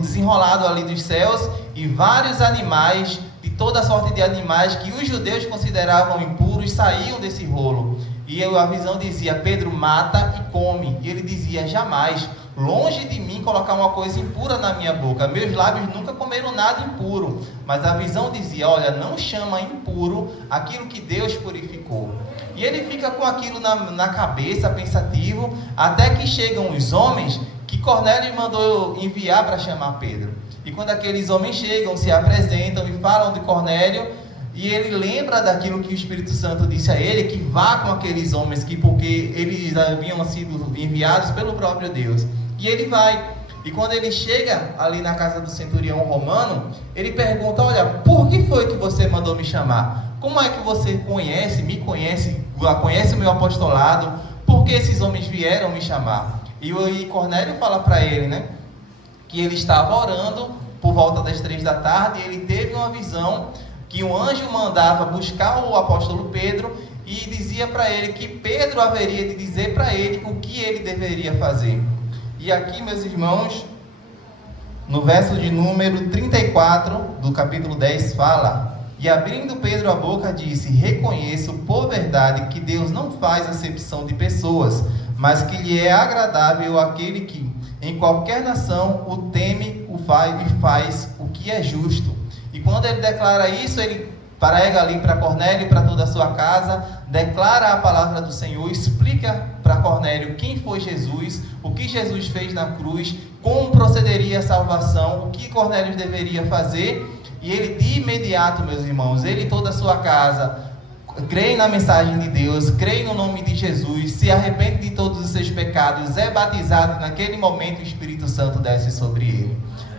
desenrolado ali dos céus e vários animais, de toda sorte de animais que os judeus consideravam impuros, saíam desse rolo. E a visão dizia: Pedro, mata e come. E ele dizia: jamais, longe de mim colocar uma coisa impura na minha boca. Meus lábios nunca comeram nada impuro. Mas a visão dizia: olha, não chama impuro aquilo que Deus purificou. E ele fica com aquilo na cabeça, pensativo, até que chegam os homens que Cornélio mandou enviar para chamar Pedro. E quando aqueles homens chegam, se apresentam e falam de Cornélio, e ele lembra daquilo que o Espírito Santo disse a ele, que vá com aqueles homens, porque eles haviam sido enviados pelo próprio Deus. E ele vai. E quando ele chega ali na casa do centurião romano, ele pergunta: olha, por que foi que você mandou me chamar? Como é que você me conhece o meu apostolado? Por que esses homens vieram me chamar? E Cornélio fala para ele, né, que ele estava orando por volta das 3 da tarde, e ele teve uma visão que um anjo mandava buscar o apóstolo Pedro e dizia para ele que Pedro haveria de dizer para ele o que ele deveria fazer. E aqui, meus irmãos, no verso de número 34 do capítulo 10 fala: e abrindo Pedro a boca disse: reconheço por verdade que Deus não faz acepção de pessoas, mas que lhe é agradável aquele que em qualquer nação o teme, o faz e faz o que é justo. E quando ele declara isso, ele prega ali para Cornélio e para toda a sua casa, declara a palavra do Senhor, explica para Cornélio quem foi Jesus, o que Jesus fez na cruz, como procederia a salvação, o que Cornélio deveria fazer. E ele de imediato, meus irmãos, ele e toda a sua casa creem na mensagem de Deus, creem no nome de Jesus, se arrepende de todos os seus pecados, é batizado. Naquele momento o Espírito Santo desce sobre ele.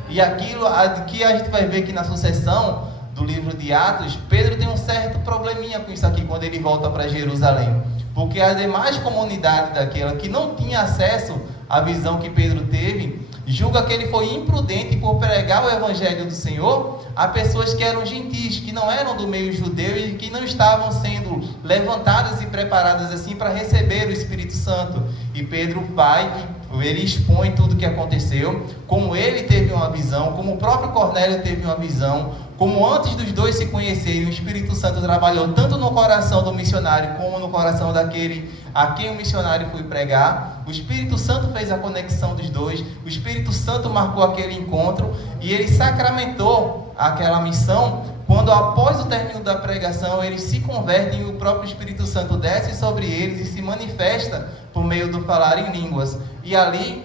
E aquilo que a gente vai ver aqui na sucessão do livro de Atos, Pedro tem um certo probleminha com isso aqui quando ele volta para Jerusalém, porque as demais comunidades daquela que não tinha acesso à visão que Pedro teve, julga que ele foi imprudente por pregar o evangelho do Senhor a pessoas que eram gentis, que não eram do meio judeu e que não estavam sendo levantadas e preparadas assim para receber o Espírito Santo. E Pedro vai, ele expõe tudo o que aconteceu, como ele teve uma visão, como o próprio Cornélio teve uma visão, como antes dos dois se conhecerem, o Espírito Santo trabalhou tanto no coração do missionário como no coração daquele a quem o missionário foi pregar. O Espírito Santo fez a conexão dos dois, o Espírito Santo marcou aquele encontro e ele sacramentou aquela missão. Quando após o término da pregação eles se convertem, o próprio Espírito Santo desce sobre eles e se manifesta por meio do falar em línguas. E ali,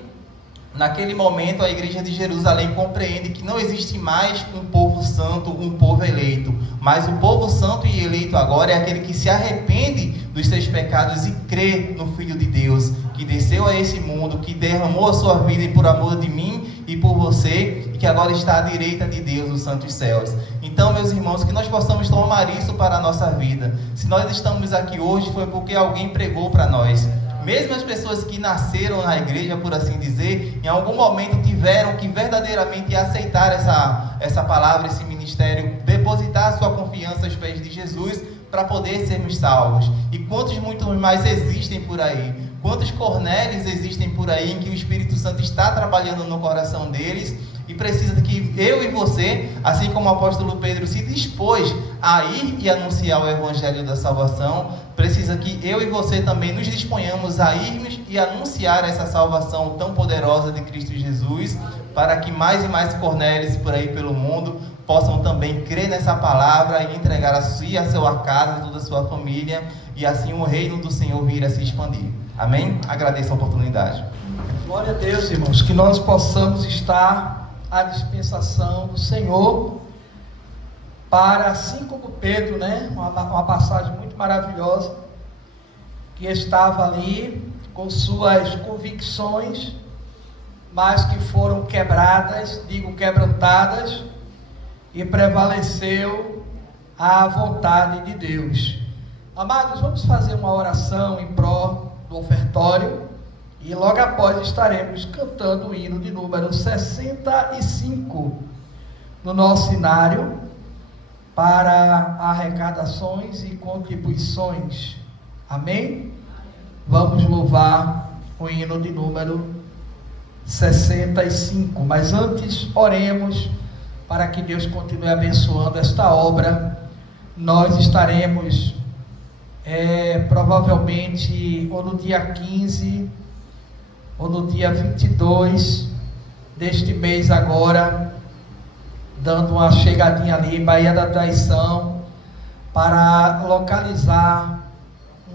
naquele momento, a igreja de Jerusalém compreende que não existe mais um povo santo, um povo eleito, mas o povo santo e eleito agora é aquele que se arrepende dos seus pecados e crê no Filho de Deus, que desceu a esse mundo, que derramou a sua vida por amor de mim e por você, e que agora está à direita de Deus nos santos céus. Então, meus irmãos, que nós possamos tomar isso para a nossa vida. Se nós estamos aqui hoje, foi porque alguém pregou para nós. Mesmo as pessoas que nasceram na igreja, por assim dizer, em algum momento tiveram que verdadeiramente aceitar essa palavra, esse ministério, depositar sua confiança aos pés de Jesus para poder sermos salvos. E quantos muitos mais existem por aí? Quantos Cornélios existem por aí em que o Espírito Santo está trabalhando no coração deles e precisa que eu e você, assim como o apóstolo Pedro se dispôs a ir e anunciar o evangelho da salvação, precisa que eu e você também nos disponhamos a irmos e anunciar essa salvação tão poderosa de Cristo Jesus, para que mais e mais Cornélios por aí pelo mundo possam também crer nessa palavra e entregar a sua casa, toda a sua família, e assim o reino do Senhor vir a se expandir. Amém? Agradeço a oportunidade. Glória a Deus, irmãos, que nós possamos estar à dispensação do Senhor para, assim como Pedro, né? Uma passagem muito maravilhosa, que estava ali com suas convicções, mas que foram quebradas, quebrantadas, e prevaleceu a vontade de Deus. Amados, vamos fazer uma oração em prol do ofertório, e logo após estaremos cantando o hino de número 65 no nosso cenário para arrecadações e contribuições. Amém? Vamos louvar o hino de número 65, mas antes oremos para que Deus continue abençoando esta obra. Nós estaremos provavelmente ou no dia 15 ou no dia 22 deste mês agora, dando uma chegadinha ali em Baía da Traição, para localizar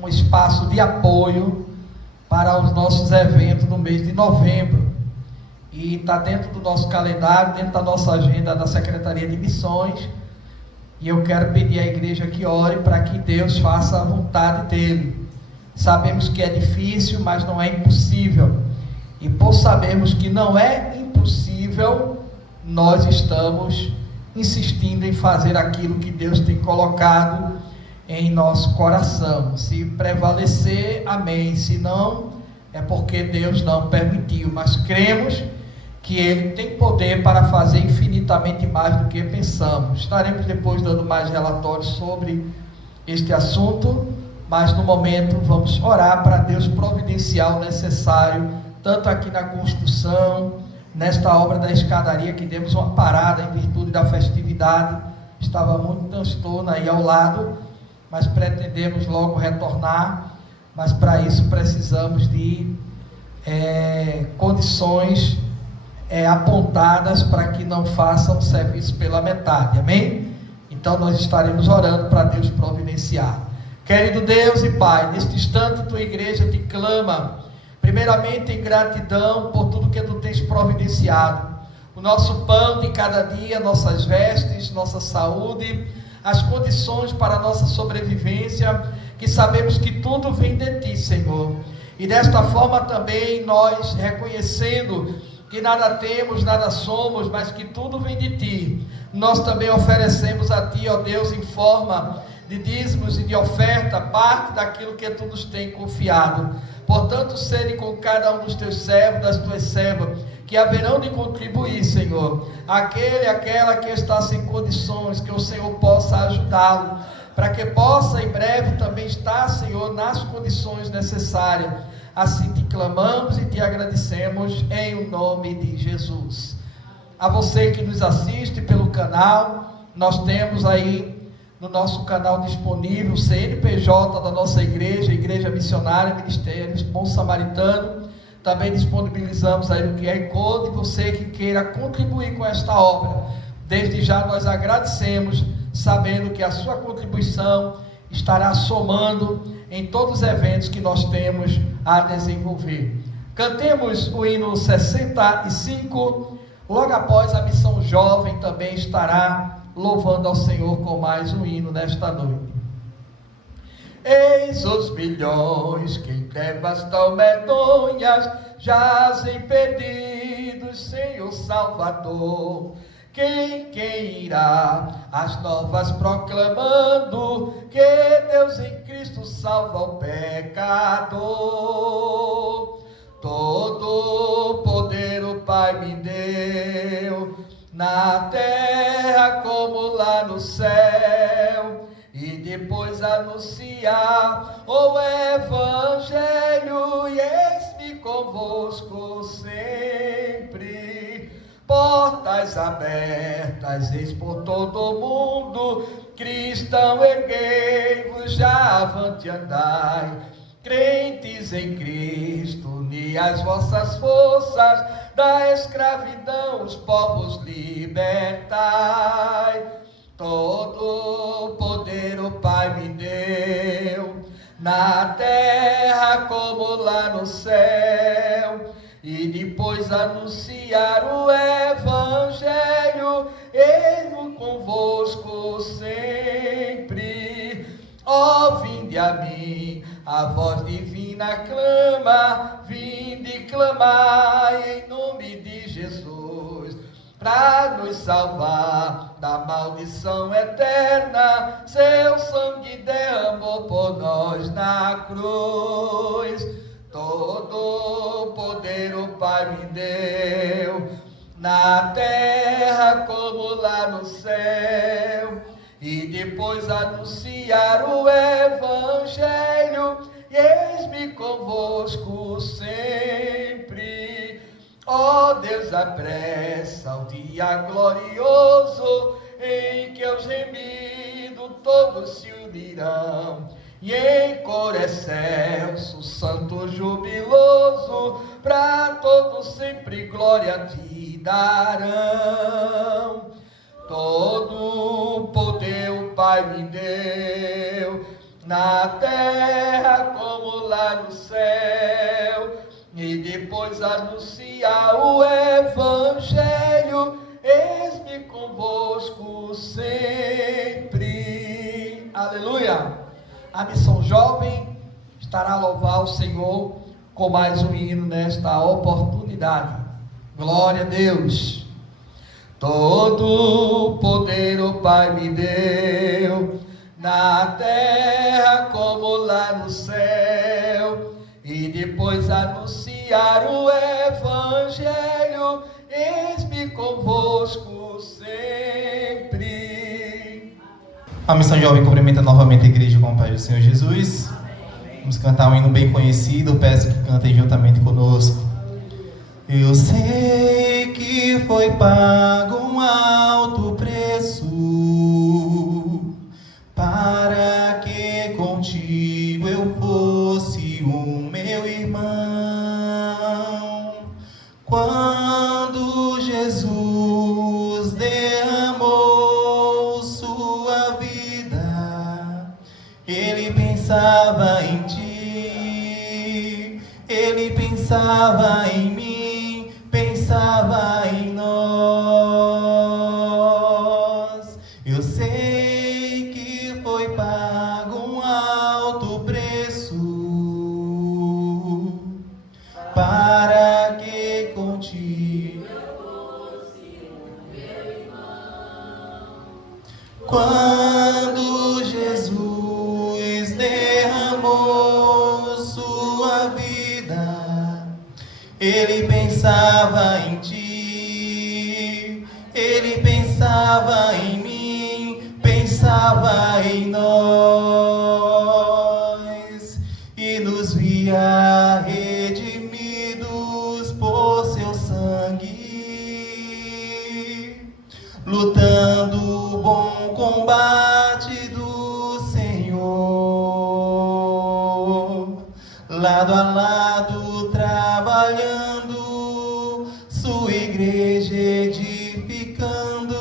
um espaço de apoio para os nossos eventos no mês de novembro. E está dentro do nosso calendário, dentro da nossa agenda da Secretaria de Missões, e eu quero pedir à igreja que ore para que Deus faça a vontade dele. Sabemos que é difícil, mas não é impossível, e por sabermos que não é impossível, nós estamos insistindo em fazer aquilo que Deus tem colocado em nosso coração. Se prevalecer, amém, se não, é porque Deus não permitiu, mas cremos que Ele tem poder para fazer infinitamente mais do que pensamos. Estaremos depois dando mais relatórios sobre este assunto, mas no momento vamos orar para Deus providenciar o necessário, tanto aqui na construção, nesta obra da escadaria, que demos uma parada em virtude da festividade, estava muito transtorno aí ao lado, mas pretendemos logo retornar, mas para isso precisamos de condições apontadas para que não façam serviço pela metade, amém? Então nós estaremos orando para Deus providenciar. Querido Deus e Pai, neste instante tua igreja te clama, primeiramente em gratidão por tudo que tu tens providenciado, o nosso pão de cada dia, nossas vestes, nossa saúde, as condições para a nossa sobrevivência, que sabemos que tudo vem de ti, Senhor. E desta forma também nós, reconhecendo que nada temos, nada somos, mas que tudo vem de ti, nós também oferecemos a ti, ó Deus, em forma de dízimos e de oferta, parte daquilo que tu nos tem confiado. Portanto, sede com cada um dos teus servos, das tuas servas, que haverão de contribuir, Senhor, aquela que está sem condições, que o Senhor possa ajudá-lo, para que possa em breve também estar, Senhor, nas condições necessárias. Assim te clamamos e te agradecemos em o nome de Jesus. A você que nos assiste pelo canal, nós temos aí no nosso canal disponível o CNPJ da nossa igreja, Igreja Missionária, Ministério Bom Samaritano. Também disponibilizamos aí o QR Code, você que queira contribuir com esta obra. Desde já nós agradecemos, sabendo que a sua contribuição estará somando em todos os eventos que nós temos a desenvolver. Cantemos o hino 65, logo após a missão jovem também estará louvando ao Senhor com mais um hino nesta noite. Eis os milhões que em trevas tão medonhas jazem perdidos sem o Salvador. Quem irá as novas proclamando que Deus em Cristo salva o pecador? Todo poder o Pai me deu, na terra como lá no céu, e depois anunciar o Evangelho, e eis-me convosco sempre. Portas abertas, eis por todo o mundo, cristão erguei-vos, já avante andai, crentes em Cristo, uni as vossas forças, da escravidão os povos libertai. Todo poder o Pai me deu, na terra como lá no céu, e depois anunciar o Evangelho, eu convosco sempre. Ó, vinde a mim, a voz divina clama, vinde clamai em nome de Jesus, para nos salvar da maldição eterna, seu sangue derramou por nós na cruz. Todo poder o Pai me deu, na terra como lá no céu, e depois anunciar o Evangelho, e eis-me convosco sempre. Ó Deus, apressa o dia glorioso, em que os remidos todos se unirão, e em coro excelso, santo jubiloso, para todos sempre glória te darão. Todo poder o Pai me deu, na terra como lá no céu, e depois anunciar o Evangelho, eis-me convosco sempre. Aleluia! A missão jovem estará a louvar o Senhor com mais um hino nesta oportunidade. Glória a Deus! Todo poder o Pai me deu, na terra como lá no céu, e depois anunciar o Evangelho, eis-me convosco sempre. A Missão Jovem cumprimenta novamente a igreja com a paz do Senhor Jesus. Vamos cantar um hino bem conhecido, peço que cantem juntamente conosco. Eu sei que foi pago um alto preço, para que contigo eu fosse o meu irmão. Quando Jesus derramou sua vida, ele pensava em ti, ele pensava em mim, pensava em nós. Eu sei que foi pago um alto preço, para que contigo eu fosse o meu irmão. Quando Jesus derramou sua vida, ele pensava em ti, ele pensava em mim, pensava em nós, e nos via redimidos por seu sangue, lutando o bom combate do Senhor, lado a lado trabalhando, sua igreja edificando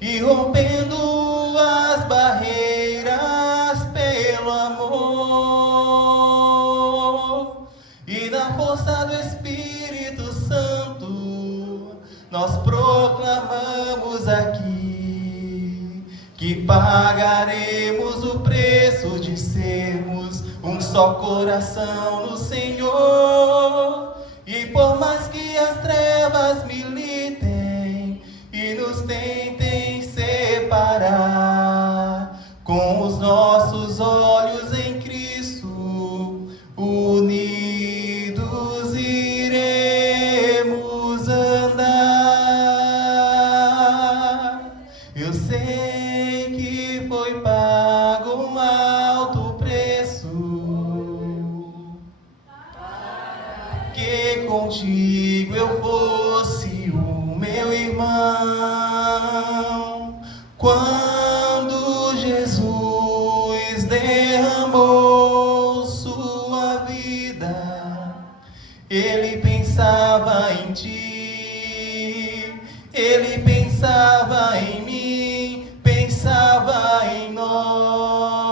e rompendo as barreiras pelo amor. E na força do Espírito Santo nós proclamamos aqui que pagaremos o preço de sermos um só coração no Senhor. E por mais que as trevas militem e nos tentem separar, com os nossos olhos em Cristo, unidos iremos andar. Eu sei que foi pago um alto preço, que contigo eu fosse o meu irmão. Quando Jesus derramou sua Ele pensava em ti, Ele pensava em mim, pensava em nós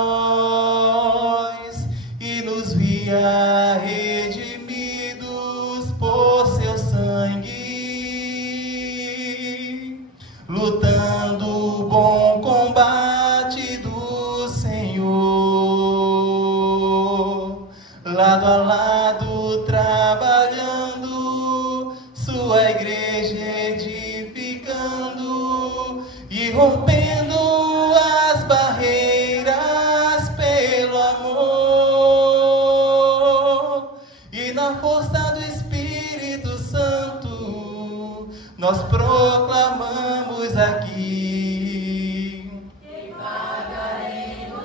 e nos via redimidos por seu sangue, lutando o bom combate do Senhor, lado a lado trabalhando, sua igreja edificando e rompendo as barreiras pelo amor. E na força do Espírito Santo nós proclamamos aqui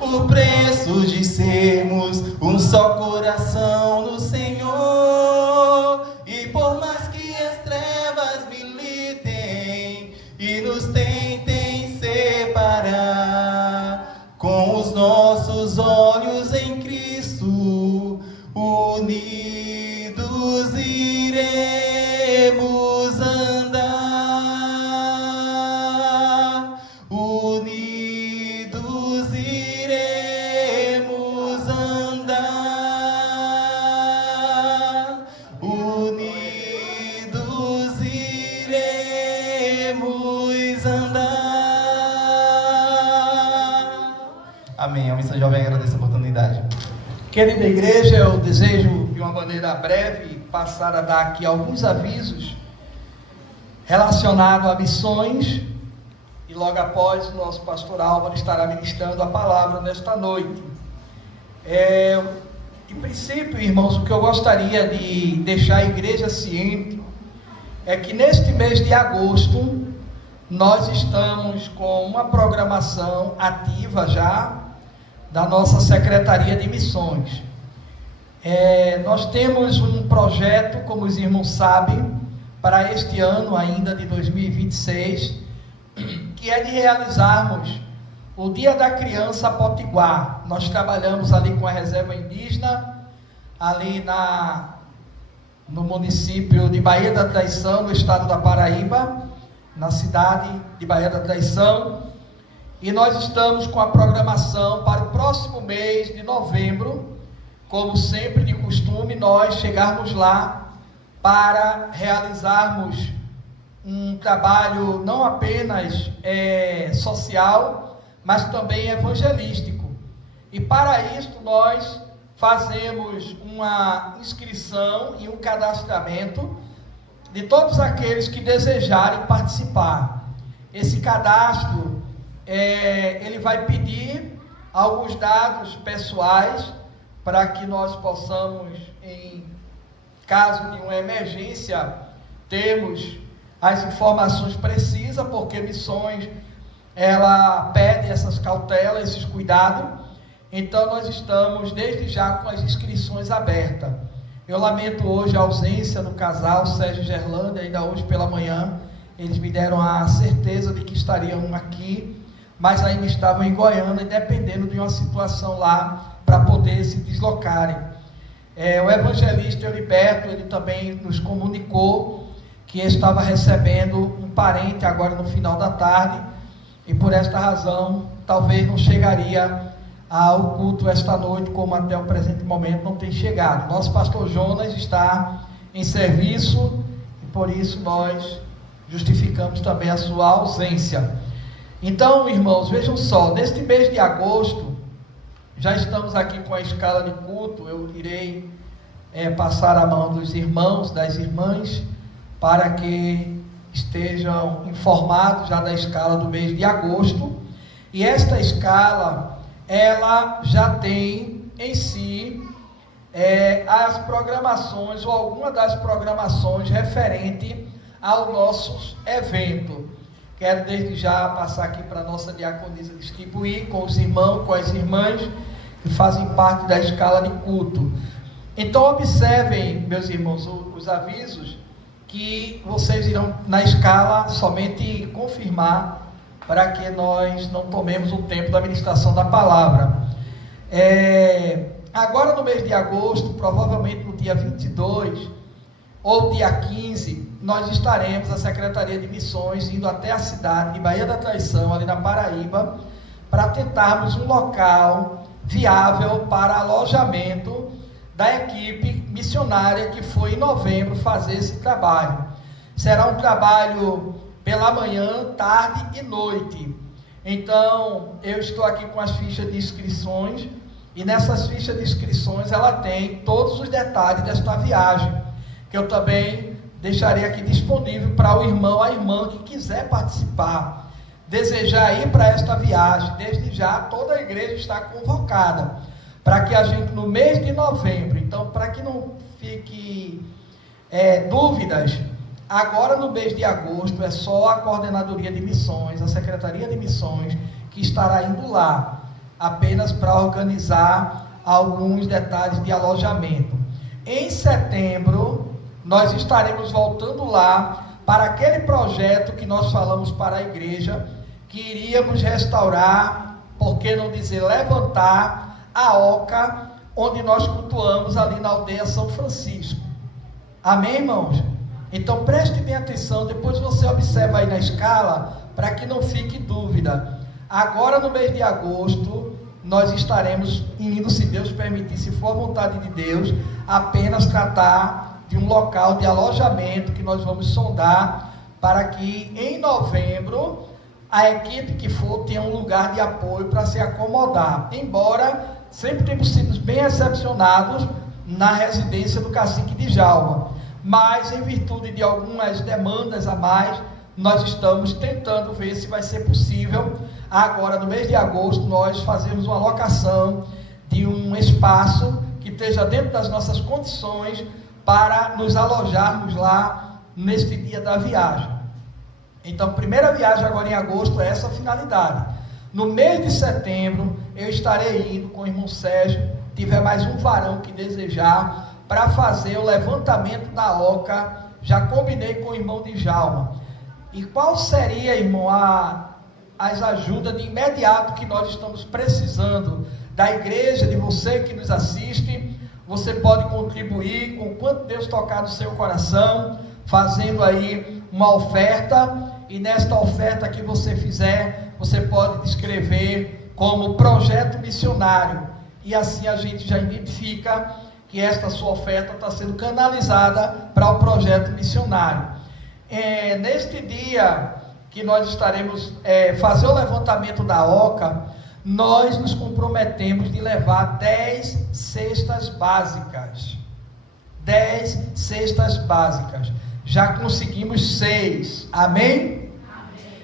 o preço de sermos um só coração no Senhor. E por mais que as trevas militem e nos tentem separar, com os nossos olhos em Cristo, unidos iremos andar, unidos iremos andar, unidos iremos andar. Amém. A Missão Jovem agradece a oportunidade. Querida igreja, eu desejo de uma maneira breve passar a dar aqui alguns avisos relacionados a missões, e logo após o nosso pastor Álvaro estará ministrando a palavra nesta noite. De princípio, irmãos, o que eu gostaria de deixar a igreja ciente é que neste mês de agosto nós estamos com uma programação ativa já da nossa Secretaria de Missões. Nós temos um projeto, como os irmãos sabem, para este ano ainda de 2026, que é de realizarmos o Dia da Criança Potiguar. Nós trabalhamos ali com a reserva indígena, ali no município de Baía da Traição, no estado da Paraíba, na cidade de Baía da Traição. E nós estamos com a programação para o próximo mês de novembro, como sempre de costume, nós chegarmos lá para realizarmos um trabalho não apenas social, mas também evangelístico. E para isso nós fazemos uma inscrição e um cadastramento de todos aqueles que desejarem participar. Esse cadastro ele vai pedir alguns dados pessoais para que nós possamos, em caso de uma emergência, termos as informações precisas, porque missões, ela pede essas cautelas, esses cuidados. Então nós estamos desde já com as inscrições abertas. Eu lamento hoje a ausência do casal Sérgio e Gerlândia, ainda hoje pela manhã eles me deram a certeza de que estariam aqui, mas ainda estavam em Goiânia, dependendo de uma situação lá para poder se deslocarem. O evangelista Euriberto, ele também nos comunicou que estava recebendo um parente agora no final da tarde, e por esta razão talvez não chegaria ao culto esta noite, como até o presente momento não tem chegado. Nosso pastor Jonas está em serviço e por isso nós justificamos também a sua ausência. Então, irmãos, vejam só, neste mês de agosto, já estamos aqui com a escala de culto. Eu irei passar a mão dos irmãos, das irmãs, para que estejam informados já da escala do mês de agosto. E esta escala, ela já tem em si as programações, ou alguma das programações referente ao nosso evento. Quero desde já passar aqui para a nossa diaconisa distribuir com os irmãos, com as irmãs que fazem parte da escala de culto. Então observem, meus irmãos, os avisos que vocês irão na escala somente confirmar, para que nós não tomemos o tempo da ministração da palavra. Agora no mês de agosto, provavelmente no dia 22, ou dia 15, nós estaremos, a Secretaria de Missões, indo até a cidade de Baía da Traição, ali na Paraíba, para tentarmos um local viável para alojamento da equipe missionária que foi em novembro fazer esse trabalho. Será um trabalho pela manhã, tarde e noite. Então, eu estou aqui com as fichas de inscrições, e nessas fichas de inscrições ela tem todos os detalhes desta viagem, que eu também deixarei aqui disponível para o irmão, a irmã que quiser participar, desejar ir para esta viagem. Desde já toda a igreja está convocada, para que a gente no mês de novembro, então para que não fique dúvidas, agora no mês de agosto é só a Coordenadoria de Missões, a Secretaria de Missões, que estará indo lá, apenas para organizar alguns detalhes de alojamento. Em setembro, nós estaremos voltando lá para aquele projeto que nós falamos para a igreja, que iríamos restaurar, por que não dizer levantar, a oca, onde nós cultuamos ali na aldeia São Francisco. Amém, irmãos? Então preste bem atenção, depois você observa aí na escala, para que não fique dúvida. Agora no mês de agosto, nós estaremos indo, se Deus permitir, se for a vontade de Deus, apenas tratar de um local de alojamento que nós vamos sondar, para que em novembro a equipe que for tenha um lugar de apoio para se acomodar. Embora sempre temos sido bem recepcionados na residência do cacique Djalma, mas em virtude de algumas demandas a mais, nós estamos tentando ver se vai ser possível, agora no mês de agosto, nós fazermos uma locação de um espaço que esteja dentro das nossas condições para nos alojarmos lá neste dia da viagem. Então, primeira viagem agora em agosto é essa finalidade. No mês de setembro, eu estarei indo com o irmão Sérgio, tiver mais um varão que desejar, para fazer o levantamento da oca. Já combinei com o irmão Djalma. E qual seria, irmão, as ajudas de imediato que nós estamos precisando da igreja, de você que nos assiste? Você pode contribuir com o quanto Deus tocar no seu coração, fazendo aí uma oferta, e nesta oferta que você fizer, você pode descrever como projeto missionário, e assim a gente já identifica que esta sua oferta está sendo canalizada para o projeto missionário. Neste dia que nós estaremos fazer o levantamento da oca, nós nos comprometemos de levar 10 cestas básicas. 10 cestas básicas. Já conseguimos 6. Amém?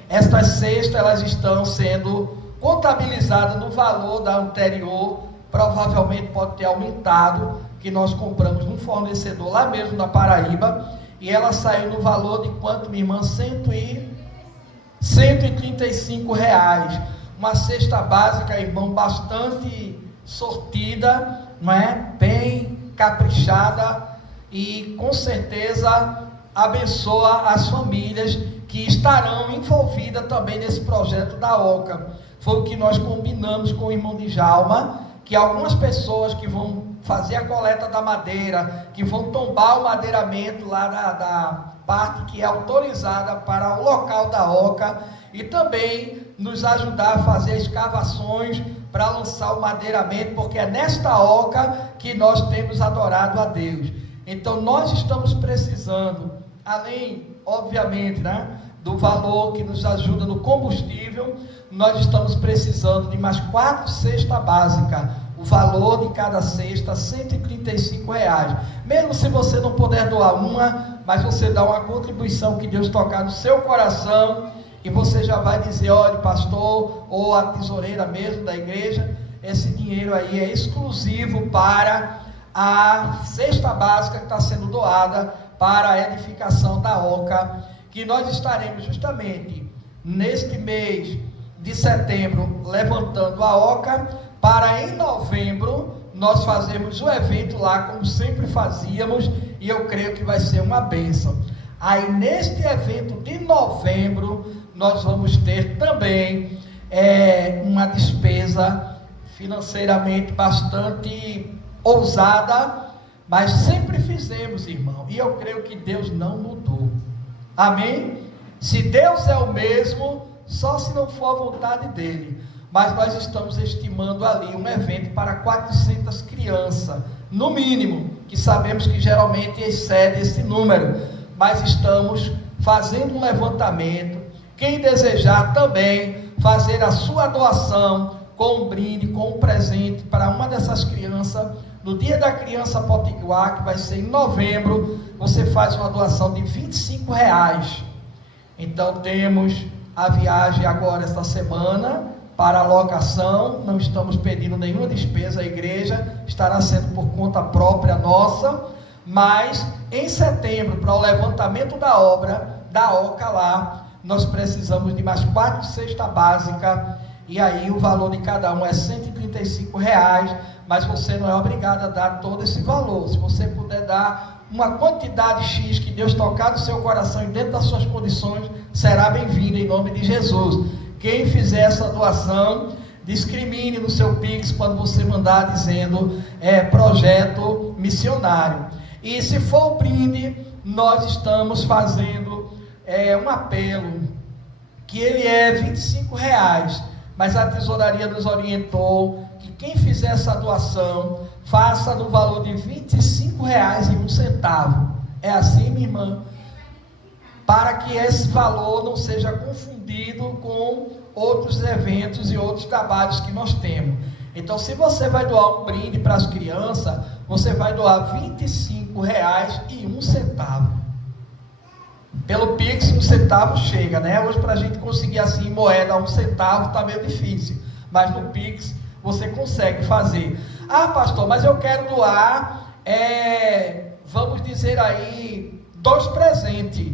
Estas cestas, elas estão sendo contabilizadas no valor da anterior. Provavelmente pode ter aumentado, que nós compramos num fornecedor lá mesmo na Paraíba, e ela saiu no valor de quanto, minha irmã? R$135. Uma cesta básica, irmão, bastante sortida, não é? Bem caprichada, e com certeza abençoa as famílias que estarão envolvidas também nesse projeto da oca. Foi o que nós combinamos com o irmão Djalma, que algumas pessoas que vão fazer a coleta da madeira, que vão tombar o madeiramento lá da parte que é autorizada para o local da oca, e também nos ajudar a fazer escavações para lançar o madeiramento, porque é nesta oca que nós temos adorado a Deus. Então nós estamos precisando, além, obviamente, do valor que nos ajuda no combustível, nós estamos precisando de mais 4 cestas básicas. O valor de cada cesta, R$135. Mesmo se você não puder doar uma, mas você dá uma contribuição que Deus tocar no seu coração, e você já vai dizer: olha, pastor, ou a tesoureira mesmo da igreja, esse dinheiro aí é exclusivo para a cesta básica que está sendo doada para a edificação da oca, que nós estaremos justamente neste mês de setembro levantando a oca, para em novembro nós fazermos o evento lá como sempre fazíamos, e eu creio que vai ser uma bênção. Aí neste evento de novembro nós vamos ter também uma despesa financeiramente bastante ousada, mas sempre fizemos, irmão, e eu creio que Deus não mudou. Amém? Se Deus é o mesmo, só se não for a vontade dele. Mas nós estamos estimando ali um evento para 400 crianças, no mínimo, que sabemos que geralmente excede esse número. Mas estamos fazendo um levantamento. Quem desejar também fazer a sua doação com um brinde, com um presente para uma dessas crianças, no dia da criança Potiguar, que vai ser em novembro, você faz uma doação de R$25. Então temos a viagem agora esta semana para a locação, não estamos pedindo nenhuma despesa à igreja, estará sendo por conta própria nossa, mas em setembro, para o levantamento da obra, da OCA lá, nós precisamos de mais 4 cestas básicas, e aí o valor de cada um é R$135, mas você não é obrigado a dar todo esse valor. Se você puder dar uma quantidade X que Deus tocar no seu coração e dentro das suas condições, será bem-vindo em nome de Jesus. Quem fizer essa doação, discrimine no seu Pix quando você mandar dizendo projeto missionário. E se for o brinde, nós estamos fazendo um apelo, que ele é R$25, mas a tesouraria nos orientou que quem fizer essa doação, faça no valor de R$25,01. É assim, minha irmã? Para que esse valor não seja confundido com outros eventos e outros trabalhos que nós temos. Então, se você vai doar um brinde para as crianças, você vai doar R$25,01. Pelo Pix, 1 centavo chega, né? Hoje, para a gente conseguir assim, moeda 1 centavo, está meio difícil. Mas no Pix, você consegue fazer. Ah, pastor, mas eu quero doar, vamos dizer aí, 2 presentes.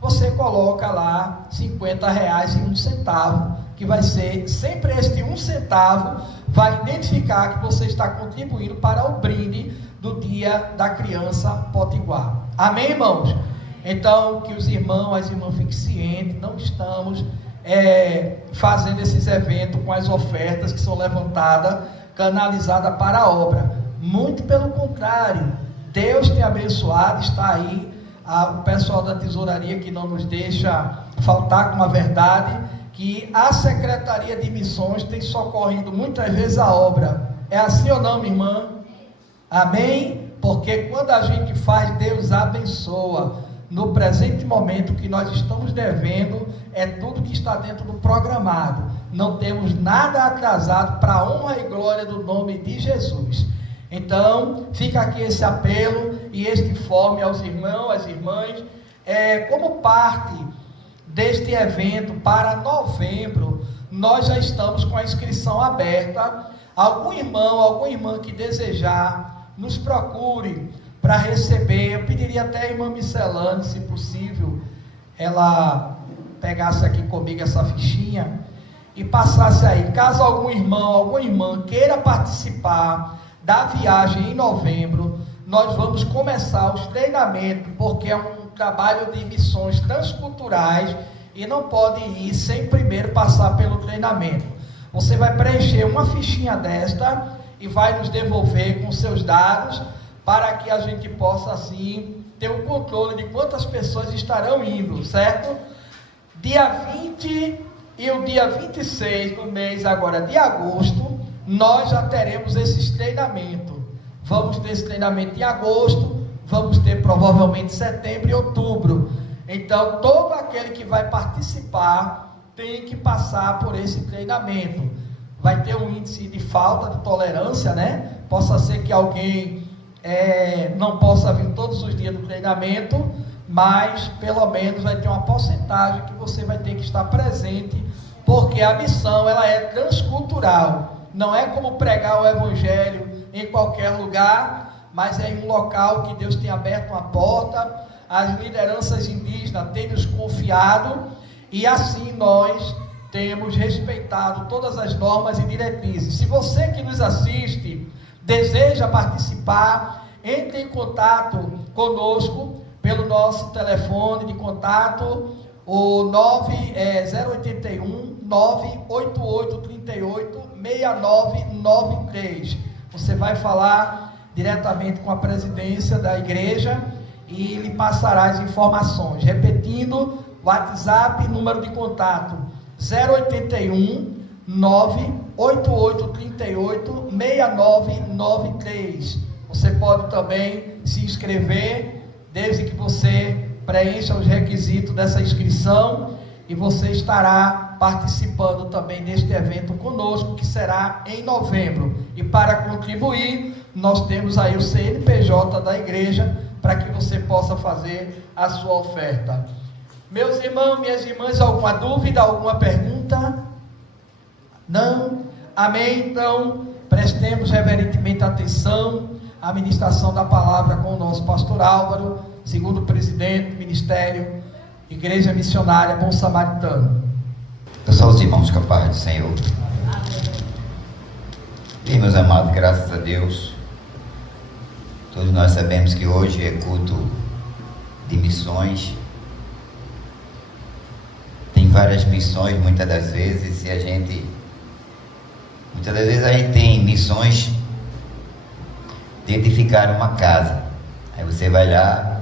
Você coloca lá R$50,01, que vai ser, sempre este 1 centavo, vai identificar que você está contribuindo para o brinde do dia da criança Potiguar. Amém, irmãos? Então, que os irmãos, as irmãs fiquem cientes, não estamos fazendo esses eventos com as ofertas que são levantadas, canalizadas para a obra. Muito pelo contrário, Deus tem abençoado, está aí o pessoal da tesouraria que não nos deixa faltar com a verdade, que a Secretaria de Missões tem socorrido muitas vezes a obra. É assim ou não, minha irmã? Amém? Porque quando a gente faz, Deus abençoa. No presente momento, que nós estamos devendo é tudo que está dentro do programado. Não temos nada atrasado, para a honra e glória do nome de Jesus. Então, fica aqui esse apelo e este fome aos irmãos, às irmãs, como parte deste evento para novembro. Nós já estamos com a inscrição aberta. Algum irmão, alguma irmã que desejar, nos procure para receber. Eu pediria até a irmã Miscelane, se possível, ela pegasse aqui comigo essa fichinha e passasse aí. Caso algum irmão, alguma irmã queira participar da viagem em novembro, nós vamos começar os treinamentos, porque é um trabalho de missões transculturais e não pode ir sem primeiro passar pelo treinamento. Você vai preencher uma fichinha desta e vai nos devolver com seus dados, para que a gente possa assim ter um controle de quantas pessoas estarão indo, certo? Dia 20 e o dia 26 do mês agora de agosto, nós já teremos esses treinamentos. Vamos ter esse treinamento em agosto, vamos ter provavelmente setembro e outubro. Então, todo aquele que vai participar tem que passar por esse treinamento. Vai ter um índice de falta de tolerância, né? Possa ser que alguém não possa vir todos os dias do treinamento, mas pelo menos vai ter uma porcentagem que você vai ter que estar presente, porque a missão ela é transcultural. Não é como pregar o evangelho em qualquer lugar, mas é em um local que Deus tem aberto uma porta, as lideranças indígenas têm nos confiado, e assim nós temos respeitado todas as normas e diretrizes. Se você que nos assiste deseja participar, entre em contato conosco pelo nosso telefone de contato, o 081 988 38 6993. Você vai falar diretamente com a presidência da igreja e lhe passará as informações. Repetindo, WhatsApp, número de contato 081 98838 6993. Você pode também se inscrever, desde que você preencha os requisitos dessa inscrição, e você estará participando também deste evento conosco, que será em novembro. E para contribuir, nós temos aí o CNPJ da igreja, para que você possa fazer a sua oferta. Meus irmãos, minhas irmãs, alguma dúvida, alguma pergunta? Não? Amém? Então, prestemos reverentemente atenção à ministração da palavra com o nosso pastor Álvaro, segundo presidente do Ministério Igreja Missionária Bom Samaritano. Só os irmãos com a paz do Senhor. E meus amados, graças a Deus, todos nós sabemos que hoje é culto de missões. Tem várias missões muitas das vezes, muitas das vezes a gente tem missões de edificar uma casa. Aí você vai lá,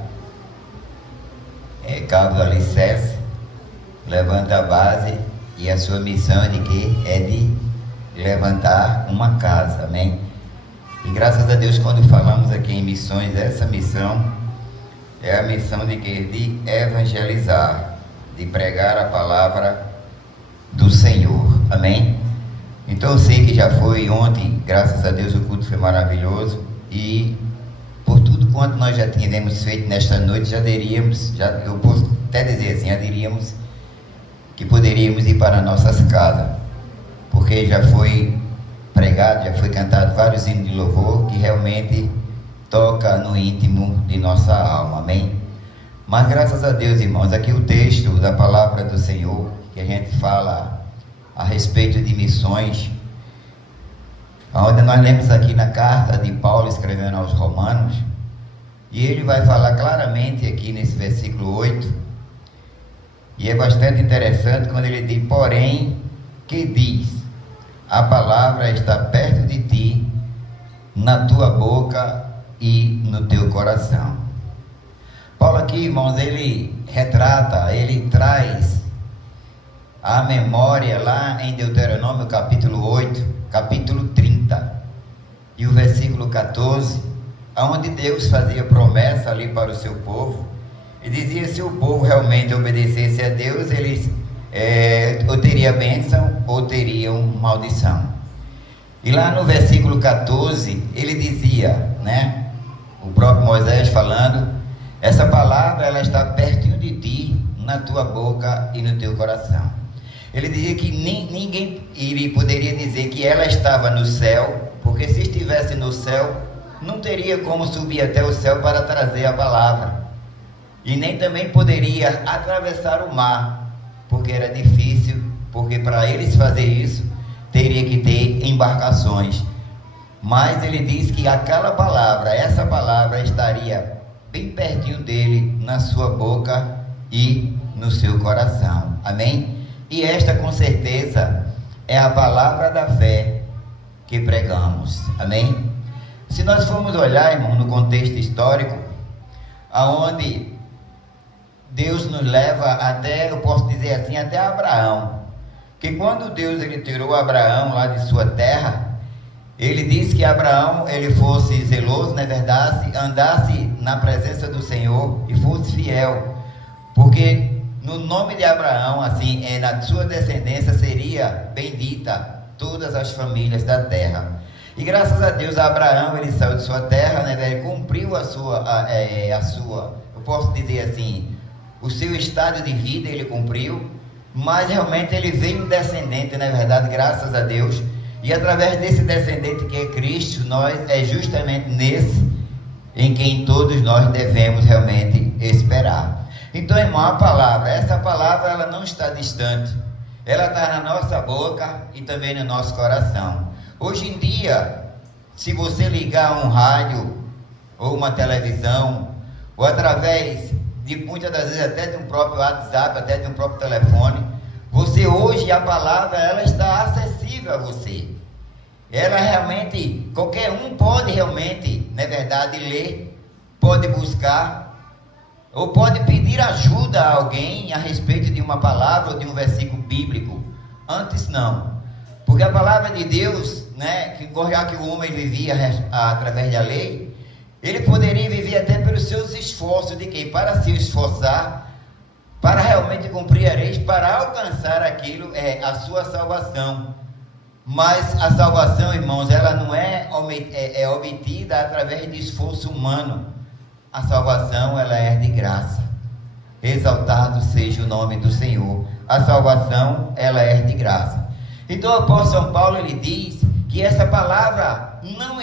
cava o alicerce, levanta a base, e a sua missão é de quê? É de levantar uma casa, amém? E graças a Deus, quando falamos aqui em missões, essa missão é a missão de quê? De evangelizar, de pregar a palavra do Senhor, amém? Então eu sei que já foi ontem, graças a Deus o culto foi maravilhoso, e por tudo quanto nós já tínhamos feito nesta noite, eu posso até dizer assim, já diríamos que poderíamos ir para nossas casas, porque já foi pregado, já foi cantado vários hinos de louvor, que realmente toca no íntimo de nossa alma, amém? Mas graças a Deus, irmãos, aqui o texto da palavra do Senhor, que a gente fala a respeito de missões, onde nós lemos aqui na carta de Paulo escrevendo aos Romanos, e ele vai falar claramente aqui nesse versículo 8, e é bastante interessante quando ele diz: porém, que diz, a palavra está perto de ti, na tua boca e no teu coração. Paulo aqui, irmãos, ele retrata, ele traz a memória lá em Deuteronômio capítulo 8, capítulo 30 e o versículo 14, onde Deus fazia promessa ali para o seu povo, e dizia: se o povo realmente obedecesse a Deus, eles ou teria bênção ou teriam maldição. E lá no versículo 14 ele dizia, né, o próprio Moisés falando: essa palavra ela está pertinho de ti, na tua boca e no teu coração. Ele dizia que ninguém poderia dizer que ela estava no céu, porque se estivesse no céu, não teria como subir até o céu para trazer a palavra, e nem também poderia atravessar o mar, porque era difícil, porque para eles fazer isso, teria que ter embarcações. Mas ele diz que aquela palavra, essa palavra estaria bem pertinho dele, na sua boca e no seu coração, amém? E esta com certeza é a palavra da fé que pregamos, amém? Se nós formos olhar, irmão, no contexto histórico, aonde Deus nos leva até, eu posso dizer assim, até Abraão, que quando Deus ele tirou Abraão lá de sua terra, ele disse que Abraão ele fosse zeloso, na verdade, andasse na presença do Senhor e fosse fiel, porque no nome de Abraão, assim, na sua descendência seria bendita todas as famílias da terra. E graças a Deus, Abraão, ele saiu de sua terra, né, ele cumpriu a sua, eu posso dizer assim, o seu estado de vida ele cumpriu, mas realmente ele veio um descendente, na verdade, graças a Deus, e através desse descendente que é Cristo, é justamente nesse em quem todos nós devemos realmente esperar. Então, irmão, essa palavra ela não está distante, ela está na nossa boca e também no nosso coração. Hoje em dia, se você ligar um rádio ou uma televisão, ou através de muitas das vezes até de um próprio WhatsApp, até de um próprio telefone, você hoje, a palavra ela está acessível a você. Ela realmente, qualquer um pode realmente, na verdade, ler, pode buscar, ou pode pedir ajuda a alguém a respeito de uma palavra ou de um versículo bíblico. Antes não, porque a palavra de Deus, né, já que o homem vivia através da lei, ele poderia viver até pelos seus esforços de quem? Para se esforçar, para realmente cumprir a lei, para alcançar aquilo, a sua salvação. Mas a salvação, irmãos, ela não é obtida através de esforço humano. A salvação, ela é de graça. Exaltado seja o nome do Senhor. A salvação, ela é de graça. Então o apóstolo São Paulo, ele diz que essa palavra não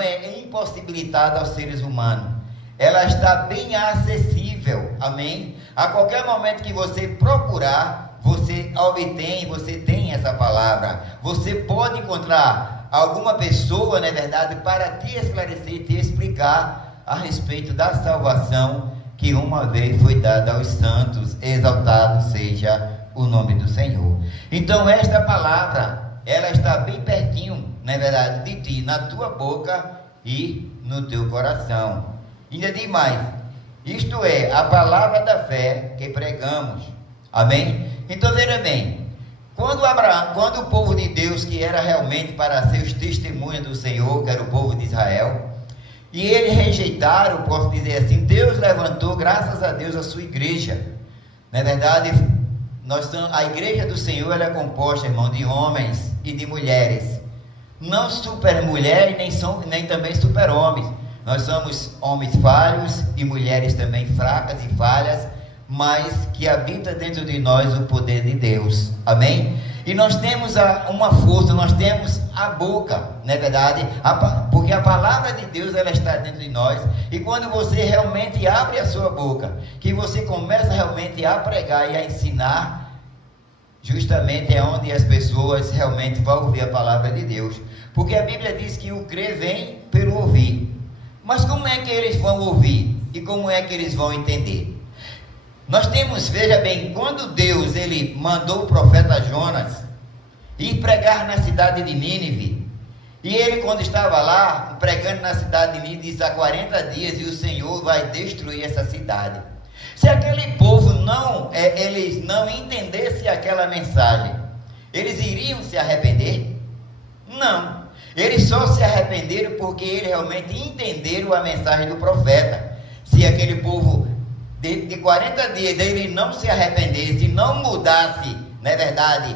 é impossibilitada aos seres humanos. Ela está bem acessível, amém? A qualquer momento que você procurar, você obtém, você tem essa palavra. Você pode encontrar alguma pessoa, na verdade, para te esclarecer, te explicar a respeito da salvação que uma vez foi dada aos santos. Exaltado seja o nome do Senhor. Então esta palavra, ela está bem pertinho, na verdade, de ti, na tua boca e no teu coração. Ainda diz mais, isto é a palavra da fé que pregamos, amém? Então veja bem, quando o povo de Deus, que era realmente para ser os testemunhas do Senhor, que era o povo de Israel, e eles rejeitaram, posso dizer assim, Deus levantou, graças a Deus, a sua igreja. Na verdade, a igreja do Senhor, ela é composta, irmão, de homens e de mulheres, não super mulheres, nem também super homens. Nós somos homens falhos e mulheres também fracas e falhas, mas que habita dentro de nós o poder de Deus, amém? E nós temos uma força, nós temos a boca, não é verdade? Porque a palavra de Deus, ela está dentro de nós, e quando você realmente abre a sua boca, que você começa realmente a pregar e a ensinar, justamente é onde as pessoas realmente vão ouvir a palavra de Deus, porque a Bíblia diz que o crer vem pelo ouvir. Mas como é que eles vão ouvir? E como é que eles vão entender? Nós temos, veja bem, quando Deus, ele mandou o profeta Jonas ir pregar na cidade de Nínive, e ele, quando estava lá, pregando na cidade de Nínive, disse: há 40 dias e o Senhor vai destruir essa cidade. Se aquele povo eles não entendessem aquela mensagem, eles iriam se arrepender? Não. Eles só se arrependeram porque eles realmente entenderam a mensagem do profeta. Se aquele povo de 40 dias ele não se arrependesse, não mudasse, não é verdade,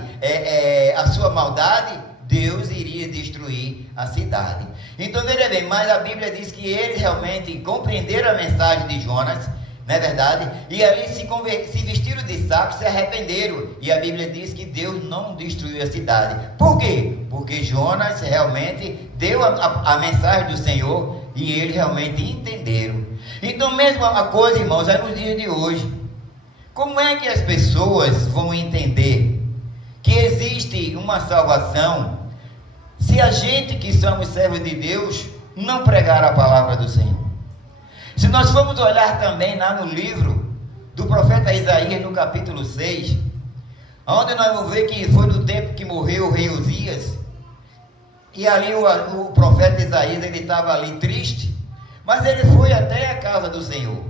a sua maldade, Deus iria destruir a cidade. Então veja bem, mas a Bíblia diz que eles realmente compreenderam a mensagem de Jonas, não é verdade? E ali se vestiram de saco, se arrependeram. E a Bíblia diz que Deus não destruiu a cidade. Por quê? Porque Jonas realmente deu a mensagem do Senhor e eles realmente entenderam. Então, mesma coisa, irmãos, é nos dias de hoje. Como é que as pessoas vão entender que existe uma salvação se a gente que somos servos de Deus não pregar a palavra do Senhor? Se nós formos olhar também lá no livro do profeta Isaías, no capítulo 6, onde nós vamos ver que foi no tempo que morreu o rei Uzias, e ali o profeta Isaías, ele estava ali triste, mas ele foi até a casa do Senhor,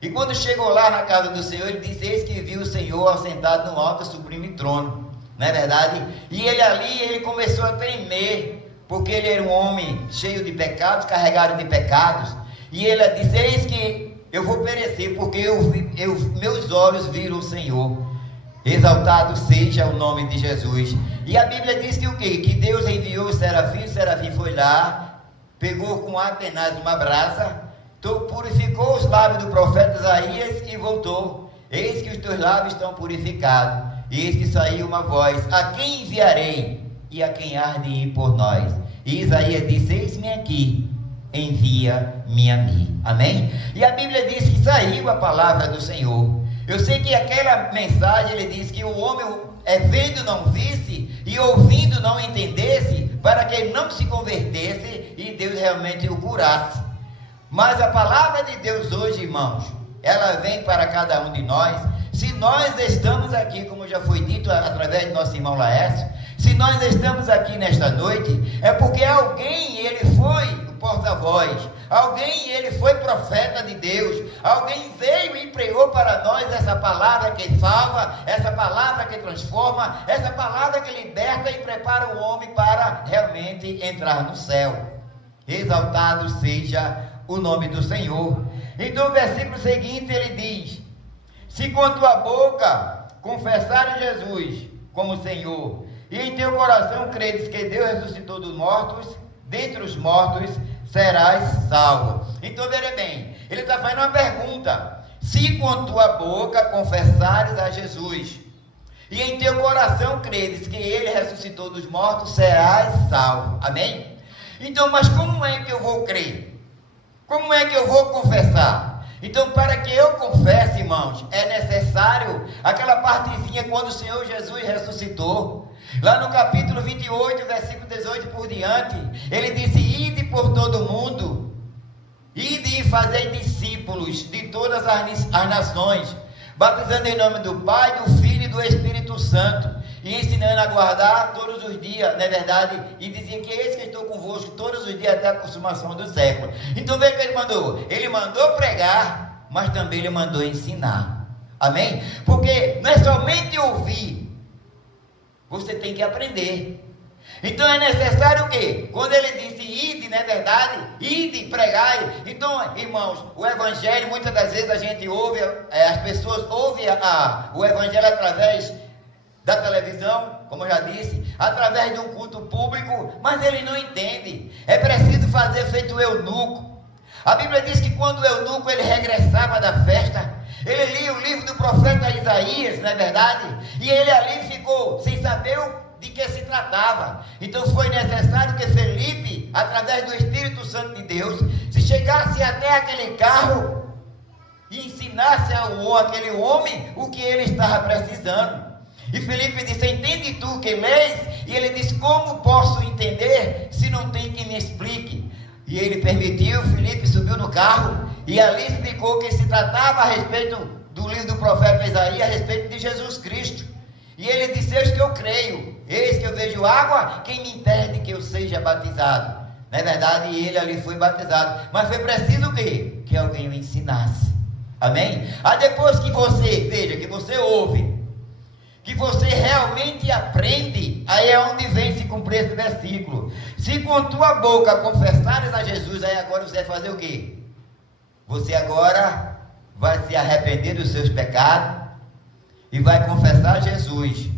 e quando chegou lá na casa do Senhor, ele disse: eis que viu o Senhor assentado no alto e sublime trono, não é verdade? E ele começou a tremer, porque ele era um homem cheio de pecados, carregado de pecados. E ele disse: eis que eu vou perecer, porque meus olhos viram o Senhor. Exaltado seja o nome de Jesus. E a Bíblia diz que o quê? Que Deus enviou o serafim foi lá, pegou com ar tenaz uma brasa, purificou os lábios do profeta Isaías e voltou. Eis que os teus lábios estão purificados. E eis que saiu uma voz: a quem enviarei? E a quem há de ir por nós? E Isaías disse: eis-me aqui, envia-me a mim. Amém? E a Bíblia diz que saiu a palavra do Senhor. Eu sei que aquela mensagem, ele diz que o homem vendo não visse e ouvindo não entendesse, para que ele não se convertesse e Deus realmente o curasse. Mas a palavra de Deus hoje, irmãos, ela vem para cada um de nós. Se nós estamos aqui, como já foi dito através do nosso irmão Laércio, se nós estamos aqui nesta noite, é porque alguém, ele foi, porta-voz, alguém, ele foi profeta de Deus, alguém veio e pregou para nós essa palavra que salva, essa palavra que transforma, essa palavra que liberta e prepara o homem para realmente entrar no céu. Exaltado seja o nome do Senhor. Então o versículo seguinte ele diz: se com tua boca confessares Jesus como Senhor, e em teu coração credes que Deus ressuscitou dos mortos, dentre os mortos serás salvo. Então veja bem, ele está fazendo uma pergunta: se com tua boca confessares a Jesus, e em teu coração credes que Ele ressuscitou dos mortos, serás salvo. Amém? Então, mas como é que eu vou crer? Como é que eu vou confessar? Então, para que eu confesse, irmãos, é necessário aquela partezinha quando o Senhor Jesus ressuscitou. Lá no capítulo 28, versículo 18 por diante, ele disse: ide por todo o mundo, ide e fazei discípulos de todas as nações, batizando em nome do Pai, do Filho e do Espírito Santo, e ensinando a guardar todos os dias, não é verdade? E dizia que eis que estou convosco todos os dias até a consumação do século. Então veja o que ele mandou. Ele mandou pregar, mas também ele mandou ensinar. Amém? Porque não é somente ouvir, você tem que aprender. Então é necessário o quê? Quando ele disse ide, não é verdade? Ide, pregai. Então, irmãos, o evangelho, muitas das vezes a gente ouve, as pessoas ouvem o evangelho através da televisão, como eu já disse, através de um culto público, mas ele não entende. É preciso fazer feito o eunuco. A Bíblia diz que quando o eunuco ele regressava da festa, ele lia o livro do profeta Isaías, não é verdade? E ele ali ficou sem saber de que se tratava. Então foi necessário que Felipe, através do Espírito Santo de Deus, se chegasse até aquele carro e ensinasse aquele homem o que ele estava precisando. E Felipe disse: entende tu que lês? E ele disse: como posso entender se não tem quem me explique? E ele permitiu, Felipe subiu no carro e ali explicou que se tratava a respeito do livro do profeta Isaías, a respeito de Jesus Cristo. E ele disse: eis que eu creio, eis que eu vejo água, quem me impede que eu seja batizado? Não é verdade? E ele ali foi batizado. Mas foi preciso o quê? Que alguém o ensinasse. Amém? Aí depois que você, veja, que você ouve, que você realmente aprende, aí é onde vem se cumprir esse versículo. Se com tua boca confessares a Jesus, aí agora você vai fazer o quê? Você agora vai se arrepender dos seus pecados e vai confessar Jesus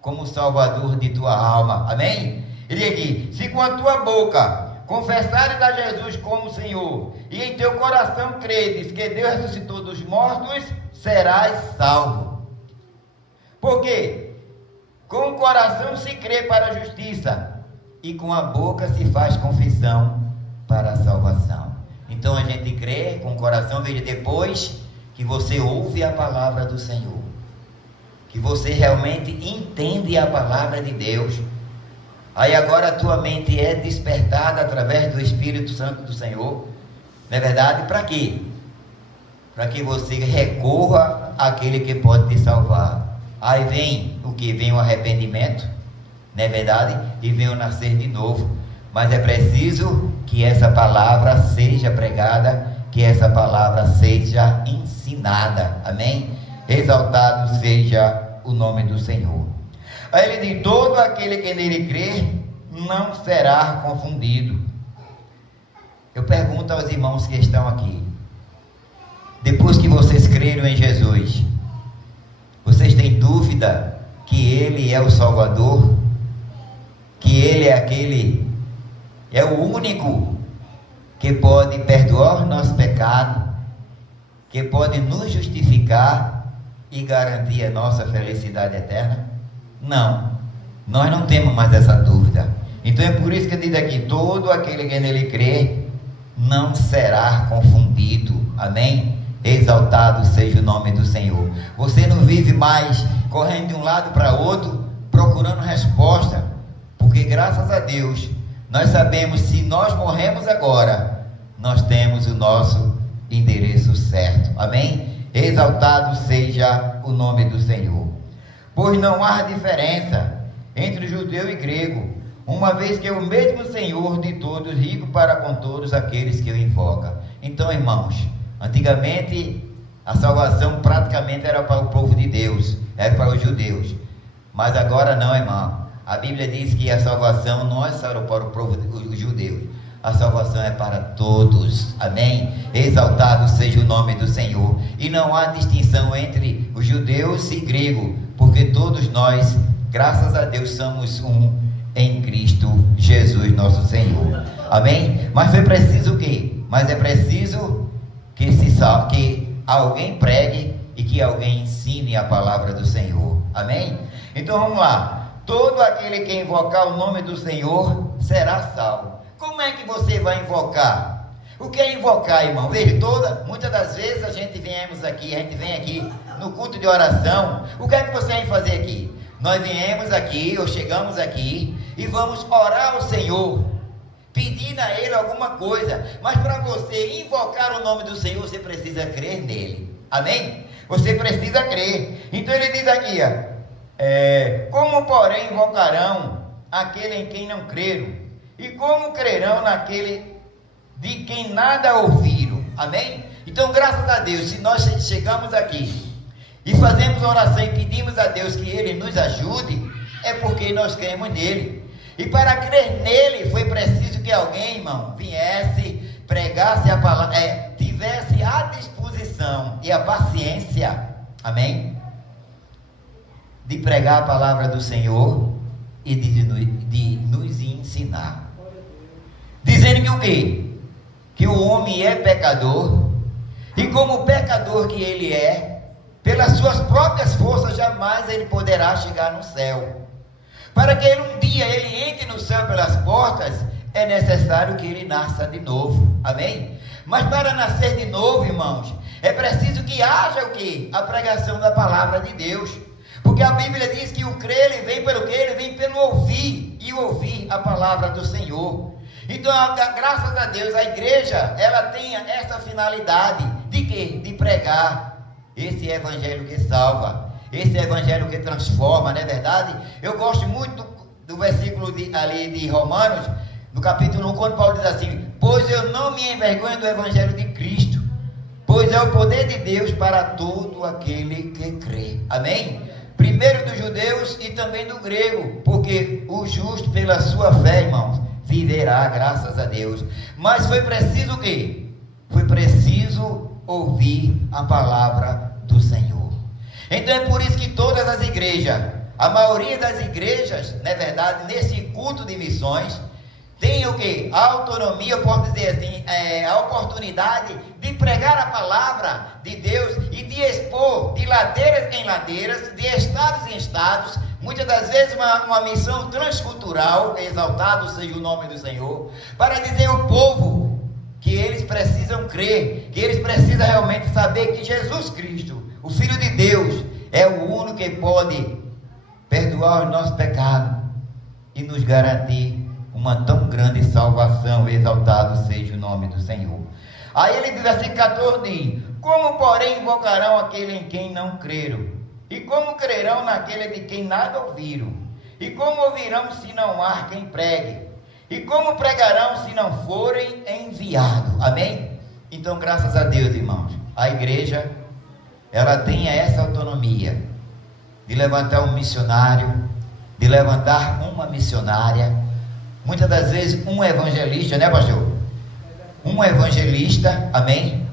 como Salvador de tua alma. Amém? Ele diz: se com a tua boca confessares a Jesus como Senhor, e em teu coração credes que Deus ressuscitou dos mortos, serás salvo. Porque com o coração se crê para a justiça, e com a boca se faz confissão para a salvação. Então a gente crê com o coração, veja, depois que você ouve a palavra do Senhor, que você realmente entende a palavra de Deus, aí agora a tua mente é despertada através do Espírito Santo do Senhor, não é verdade? Para quê? Para que você recorra àquele que pode te salvar. Aí vem o que? Vem o arrependimento, não é verdade? E vem o nascer de novo. Mas é preciso que essa palavra seja pregada, que essa palavra seja ensinada. Amém? Exaltado seja o nome do Senhor. Aí ele diz: todo aquele que nele crer não será confundido. Eu pergunto aos irmãos que estão aqui: depois que vocês creram em Jesus, vocês têm dúvida que Ele é o Salvador? Que Ele é o único que pode perdoar o nosso pecado, que pode nos justificar e garantir a nossa felicidade eterna? Não, nós não temos mais essa dúvida. Então é por isso que diz aqui: todo aquele que nele crê não será confundido. Amém? Exaltado seja o nome do Senhor. Você não vive mais correndo de um lado para outro, procurando resposta, porque graças a Deus, nós sabemos, se nós morremos agora, nós temos o nosso endereço certo. Amém? Exaltado seja o nome do Senhor. Pois não há diferença entre judeu e grego, uma vez que é o mesmo Senhor de todos, rico para com todos aqueles que o invocam. Então, irmãos, antigamente a salvação praticamente era para o povo de Deus, era para os judeus, mas agora não, irmão. A Bíblia diz que a salvação não é só para o povo dos judeus, a salvação é para todos, amém? Exaltado seja o nome do Senhor. E não há distinção entre os judeus e gregos, porque todos nós, graças a Deus, somos um em Cristo Jesus nosso Senhor, amém? Mas foi preciso o quê? Mas é preciso que alguém pregue e que alguém ensine a palavra do Senhor, amém? Então vamos lá. Todo aquele que invocar o nome do Senhor será salvo. Como é que você vai invocar? O que é invocar, irmão? Veja, muitas das vezes a gente vem aqui no culto de oração. O que é que você vem fazer aqui? Nós viemos aqui, ou chegamos aqui, e vamos orar ao Senhor, pedindo a Ele alguma coisa. Mas para você invocar o nome do Senhor, você precisa crer nele, amém? Você precisa crer. Então ele diz aqui, como porém invocarão aquele em quem não creram? E como crerão naquele de quem nada ouviram? Amém? Então, graças a Deus, se nós chegamos aqui e fazemos oração e pedimos a Deus que Ele nos ajude, é porque nós cremos nele. E para crer nele, foi preciso que alguém, irmão, viesse, pregasse a palavra, tivesse a disposição e a paciência, amém? De pregar a palavra do Senhor e de nos ensinar. Dizendo que o quê? Que o homem é pecador, e como pecador que ele é, pelas suas próprias forças jamais ele poderá chegar no céu. Para que um dia ele entre no céu pelas portas, é necessário que ele nasça de novo, amém? Mas para nascer de novo, irmãos, é preciso que haja o quê? A pregação da palavra de Deus. Porque a Bíblia diz que o crer, ele vem pelo quê? Ele vem pelo ouvir, e ouvir a palavra do Senhor. Então, graças a Deus, a igreja, ela tem essa finalidade, de quê? De pregar esse evangelho que salva, esse evangelho que transforma, não é verdade? Eu gosto muito do versículo ali de Romanos, no capítulo 1, quando Paulo diz assim: pois eu não me envergonho do evangelho de Cristo, pois é o poder de Deus para todo aquele que crê, amém? Primeiro dos judeus e também do grego, porque o justo pela sua fé, irmãos, viverá, graças a Deus. Mas foi preciso o quê? Foi preciso ouvir a palavra do Senhor. Então é por isso que todas as igrejas, a maioria das igrejas, na verdade, nesse culto de missões, tem o quê? A autonomia, eu posso dizer assim, a oportunidade de pregar a palavra de Deus e de expor de ladeiras em ladeiras, de estados em estados, muitas das vezes uma missão transcultural, exaltado seja o nome do Senhor, para dizer ao povo que eles precisam crer, que eles precisam realmente saber que Jesus Cristo, o Filho de Deus, é o único que pode perdoar os nossos pecados e nos garantir uma tão grande salvação. Exaltado seja o nome do Senhor. Aí ele diz assim, 14: como porém invocarão aquele em quem não creram? E como crerão naquele de quem nada ouviram? E como ouvirão se não há quem pregue? E como pregarão se não forem enviados? Amém? Então, graças a Deus, irmãos, a igreja, ela tem essa autonomia de levantar um missionário, de levantar uma missionária, muitas das vezes um evangelista, né, pastor? Um evangelista, amém?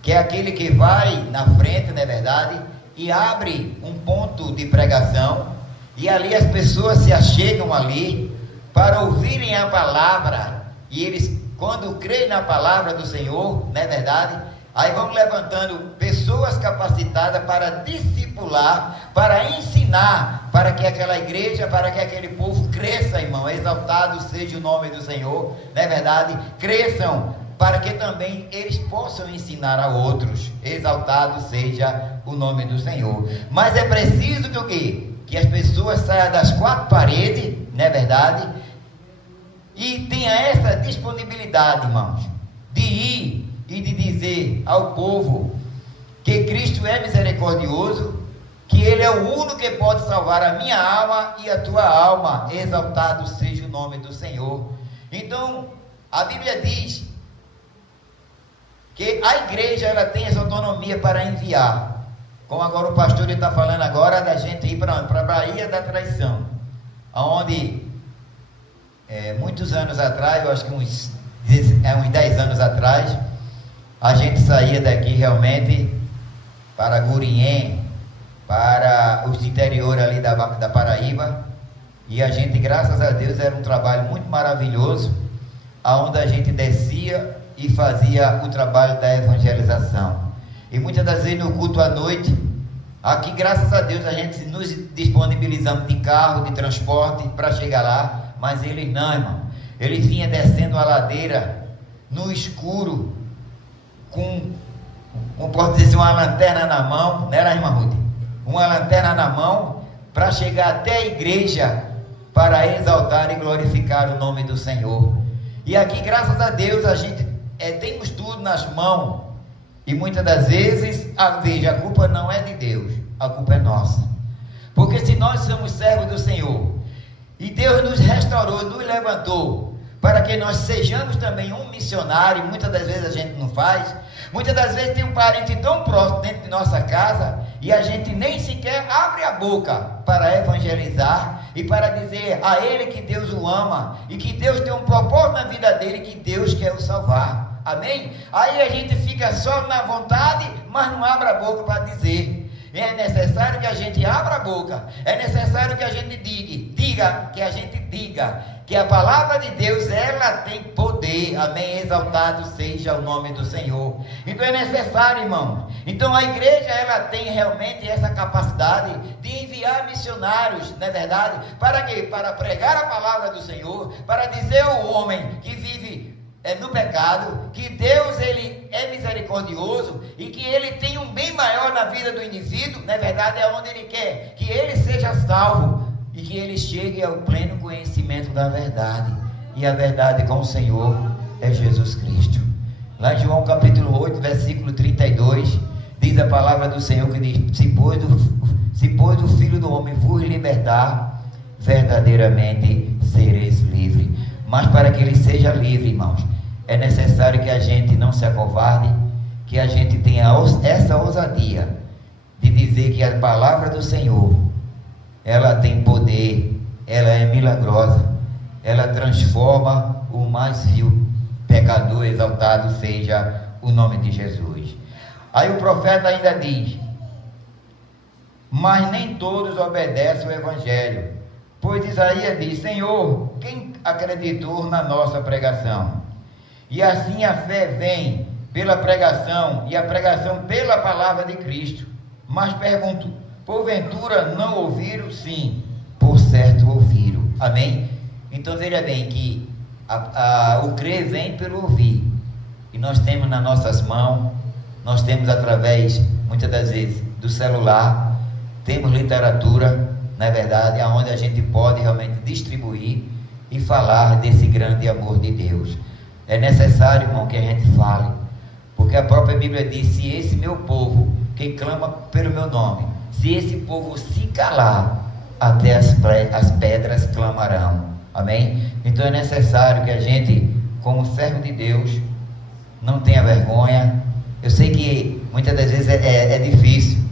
Que é aquele que vai na frente, não é verdade? E abre um ponto de pregação, e ali as pessoas se achegam ali para ouvirem a palavra, e eles, quando creem na palavra do Senhor, não é verdade? Aí vão levantando pessoas capacitadas para discipular, para ensinar, para que aquela igreja, para que aquele povo cresça, irmão. Exaltado seja o nome do Senhor, não é verdade? Cresçam, para que também eles possam ensinar a outros. Exaltado seja o nome do Senhor. Mas é preciso que o quê? Que as pessoas saiam das quatro paredes, não é verdade? E tenha essa disponibilidade, irmãos, de ir e de dizer ao povo que Cristo é misericordioso, que que Ele é o único que pode salvar a minha alma e a tua alma. Exaltado seja o nome do Senhor. Então, a Bíblia diz que a igreja, ela tem essa autonomia para enviar. Como agora o pastor está falando agora da gente ir para a Baía da Traição, onde muitos anos atrás, eu acho que uns 10 anos atrás, a gente saía daqui realmente para Gurien, para os interiores ali da Paraíba, e a gente, graças a Deus, era um trabalho muito maravilhoso, onde a gente descia e fazia o trabalho da evangelização. E muitas das vezes no culto à noite, aqui, graças a Deus, a gente nos disponibilizando de carro, de transporte para chegar lá, mas eles não, irmão. Eles vinham descendo a ladeira no escuro, com, como posso dizer, uma lanterna na mão, não era, irmã Ruth? Uma lanterna na mão, para chegar até a igreja, para exaltar e glorificar o nome do Senhor. E aqui, graças a Deus, a gente temos tudo nas mãos. E muitas das vezes, veja, a culpa não é de Deus, a culpa é nossa. Porque se nós somos servos do Senhor, e Deus nos restaurou, nos levantou, para que nós sejamos também um missionário, muitas das vezes a gente não faz. Muitas das vezes tem um parente tão próximo dentro de nossa casa, e a gente nem sequer abre a boca para evangelizar, e para dizer a ele que Deus o ama, e que Deus tem um propósito na vida dele, e que Deus quer o salvar. Amém? Aí a gente fica só na vontade, mas não abre a boca para dizer. É necessário que a gente abra a boca, é necessário que a gente diga que a palavra de Deus, ela tem poder. Amém? Exaltado seja o nome do Senhor. Então é necessário, irmão. Então a igreja, ela tem realmente essa capacidade de enviar missionários, não é verdade? Para quê? Para pregar a palavra do Senhor, para dizer ao homem que vive no pecado, que Deus, ele é misericordioso, e que ele tem um bem maior na vida do indivíduo, na verdade é onde ele quer que ele seja salvo, e que ele chegue ao pleno conhecimento da verdade, e a verdade com o Senhor é Jesus Cristo. Lá em João capítulo 8, versículo 32, diz a palavra do Senhor que diz: se pois o Filho do Homem vos libertar, verdadeiramente sereis livres. Mas para que ele seja livre, irmãos, é necessário que a gente não se acovarde, que a gente tenha essa ousadia de dizer que a palavra do Senhor, ela tem poder, ela é milagrosa, ela transforma o mais vil pecador. Exaltado seja o nome de Jesus. Aí o profeta ainda diz: mas nem todos obedecem o evangelho, pois Isaías diz: Senhor, quem acreditou na nossa pregação? E assim a fé vem pela pregação, e a pregação pela palavra de Cristo. Mas pergunto: porventura não ouviram? Sim, por certo ouviram. Amém? Então veja bem que o crer vem pelo ouvir, e nós temos nas nossas mãos, nós temos através, muitas das vezes, do celular, temos literatura, não é verdade, aonde a gente pode realmente distribuir e falar desse grande amor de Deus. É necessário, irmão, que a gente fale, porque a própria Bíblia diz: se esse meu povo, que clama pelo meu nome, se esse povo se calar, até as pedras clamarão. Amém? Então é necessário que a gente, como servo de Deus, não tenha vergonha. Eu sei que muitas das vezes é difícil,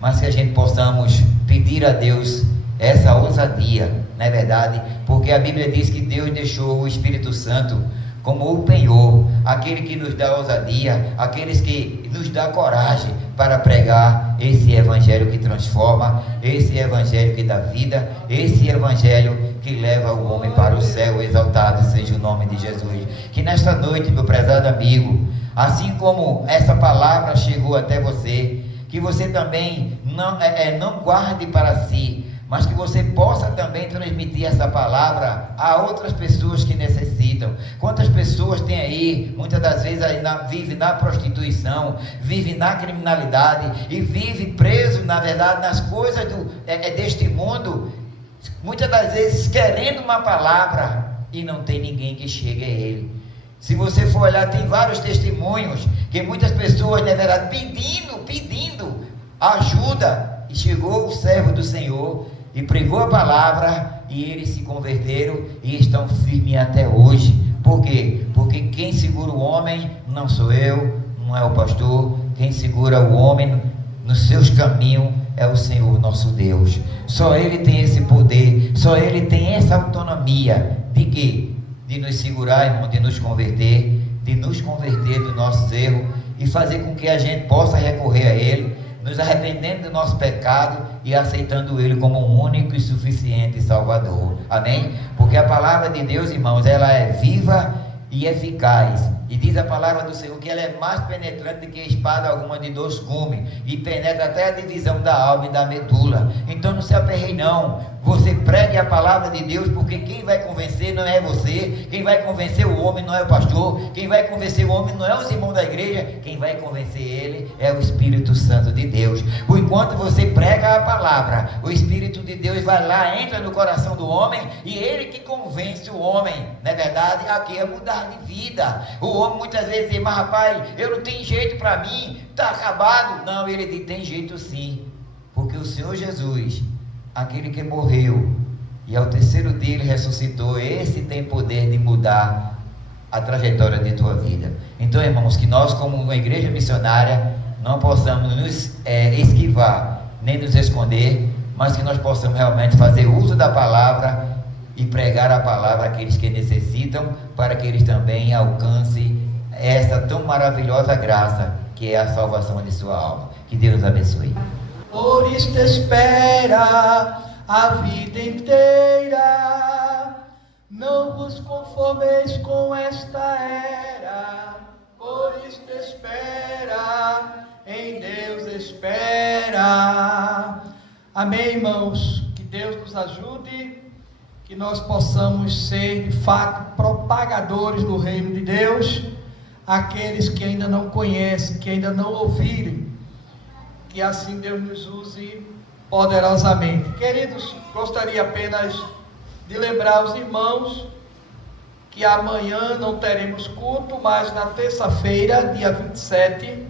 mas que a gente possamos pedir a Deus essa ousadia, não é verdade? Porque a Bíblia diz que Deus deixou o Espírito Santo como o penhor, aquele que nos dá ousadia, aqueles que nos dá coragem para pregar esse evangelho que transforma, esse evangelho que dá vida, esse evangelho que leva o homem para o céu. Exaltado seja o nome de Jesus. Que nesta noite, meu prezado amigo, assim como essa palavra chegou até você, que você também não guarde para si, mas que você possa também transmitir essa palavra a outras pessoas que necessitam. Quantas pessoas tem aí, muitas das vezes vive na prostituição, vive na criminalidade, e vive preso, na verdade, nas coisas deste mundo, muitas das vezes querendo uma palavra, e não tem ninguém que chegue a ele. Se você for olhar, tem vários testemunhos, que muitas pessoas, na verdade, pedindo ajuda, e chegou o servo do Senhor e pregou a palavra e eles se converteram e estão firmes até hoje. Por quê? Porque quem segura o homem não sou eu, não é o pastor. Quem segura o homem nos seus caminhos é o Senhor nosso Deus. Só Ele tem esse poder, só Ele tem essa autonomia de quê? De nos segurar, irmão, de nos converter do nosso erro e fazer com que a gente possa recorrer a Ele, nos arrependendo do nosso pecado e aceitando Ele como um único e suficiente Salvador. Amém? Porque a palavra de Deus, irmãos, ela é viva e eficaz. E diz a palavra do Senhor que ela é mais penetrante do que espada alguma de 2 gumes e penetra até a divisão da alma e da medula. Então não se aperreie não. Você pregue a palavra de Deus, porque quem vai convencer não é você, quem vai convencer o homem não é o pastor, quem vai convencer o homem não é os irmãos da igreja, quem vai convencer ele é o Espírito Santo de Deus. Por enquanto você prega a palavra, o Espírito de Deus vai lá, entra no coração do homem e ele que convence o homem, não é verdade? Aqui é mudar de vida. O homem muitas vezes diz, mas rapaz, eu não tenho jeito para mim, está acabado. Não, ele diz, tem jeito sim, porque o Senhor Jesus, aquele que morreu e ao 3º dia ele ressuscitou, esse tem poder de mudar a trajetória de tua vida. Então, irmãos, que nós como uma igreja missionária não possamos nos esquivar, nem nos esconder, mas que nós possamos realmente fazer uso da palavra e pregar a palavra àqueles que necessitam, para que eles também alcancem essa tão maravilhosa graça que é a salvação de sua alma. Que Deus abençoe. Por isto espera a vida inteira, não vos conformeis com esta era. Por isto espera, em Deus espera. Amém, irmãos? Que Deus nos ajude, que nós possamos ser de fato propagadores do reino de Deus, aqueles que ainda não conhecem, que ainda não ouviram, que assim Deus nos use poderosamente. Queridos, gostaria apenas de lembrar os irmãos que amanhã não teremos culto, mas na terça-feira, dia 27,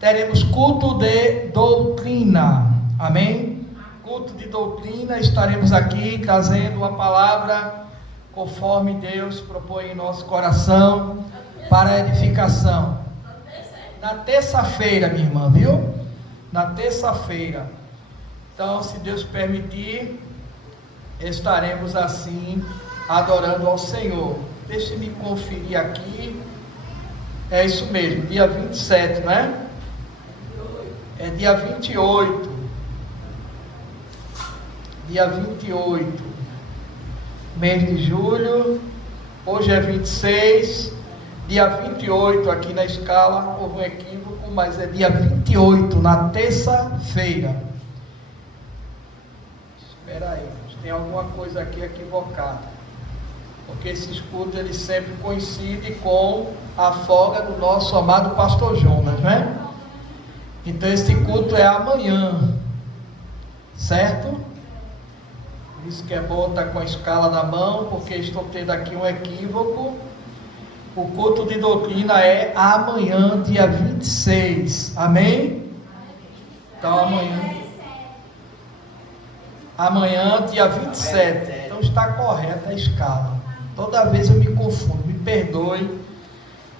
teremos culto de doutrina. Amém? Culto de doutrina, estaremos aqui trazendo uma palavra conforme Deus propõe em nosso coração para a edificação. Na terça-feira, minha irmã, viu? Na terça-feira. Então, se Deus permitir, estaremos assim adorando ao Senhor. Deixe-me conferir aqui. É isso mesmo, dia 27, não é? É dia 28. Dia 28. Mês de julho. Hoje é 26. Dia 28 aqui na escala, houve um equívoco, mas é dia 28, na terça-feira. Espera aí, tem alguma coisa aqui equivocada. Porque esses cultos, eles sempre coincidem com a folga do nosso amado pastor Jonas, né? Então esse culto é amanhã, certo? Por isso que é bom estar com a escala na mão, porque estou tendo aqui um equívoco. O culto de doutrina é amanhã, dia 26. Amém? Então amanhã, dia 27. Então está correta a escala. Toda vez eu me confundo, me perdoe.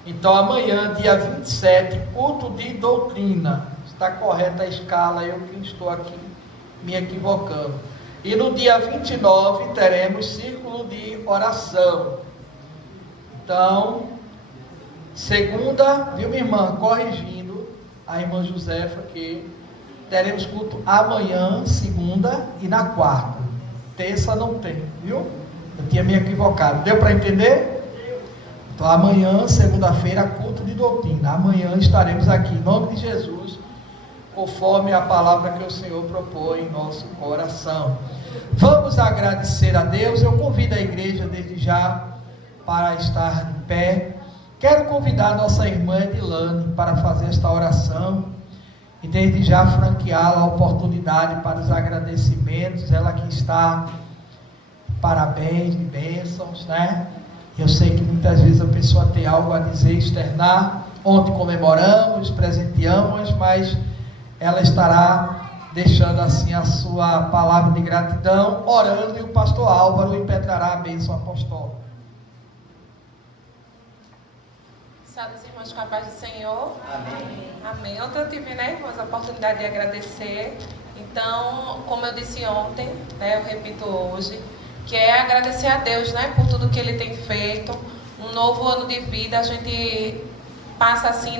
Então amanhã, dia 27, culto de doutrina. Está correta a escala, eu que estou aqui me equivocando. E no dia 29 teremos círculo de oração. Então, segunda, viu minha irmã, corrigindo a irmã Josefa, que teremos culto amanhã, segunda e na quarta. Terça não tem, viu? Eu tinha me equivocado. Deu para entender? Então amanhã, segunda-feira, culto de doutrina. Amanhã estaremos aqui em nome de Jesus, conforme a palavra que o Senhor propõe em nosso coração. Vamos agradecer a Deus. Eu convido a igreja desde já para estar de pé. Quero convidar a nossa irmã Edilane para fazer esta oração e desde já franqueá-la a oportunidade para os agradecimentos. Ela que está, parabéns, de bênçãos, né? Eu sei que muitas vezes a pessoa tem algo a dizer, externar. Ontem comemoramos, presenteamos, mas ela estará deixando assim a sua palavra de gratidão, orando, e o pastor Álvaro impetrará a bênção apostólica. Salve os irmãos com a paz do Senhor. Amém. Amém. Ontem eu tive, irmãos, a oportunidade de agradecer. Então, como eu disse ontem, eu repito hoje, que é agradecer a Deus, por tudo que Ele tem feito. Um novo ano de vida, a gente passa assim,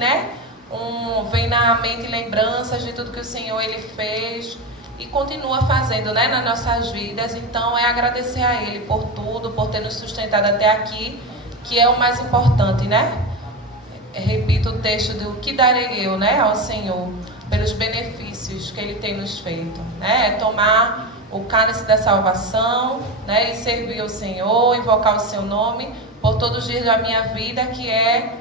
vem na mente lembranças de tudo que o Senhor Ele fez e continua fazendo, nas nossas vidas. Então, é agradecer a Ele por tudo, por ter nos sustentado até aqui, que é o mais importante, Repito o texto do que darei eu, ao Senhor, pelos benefícios que Ele tem nos feito, É tomar o cálice da salvação, e servir o Senhor, invocar o seu nome por todos os dias da minha vida, que é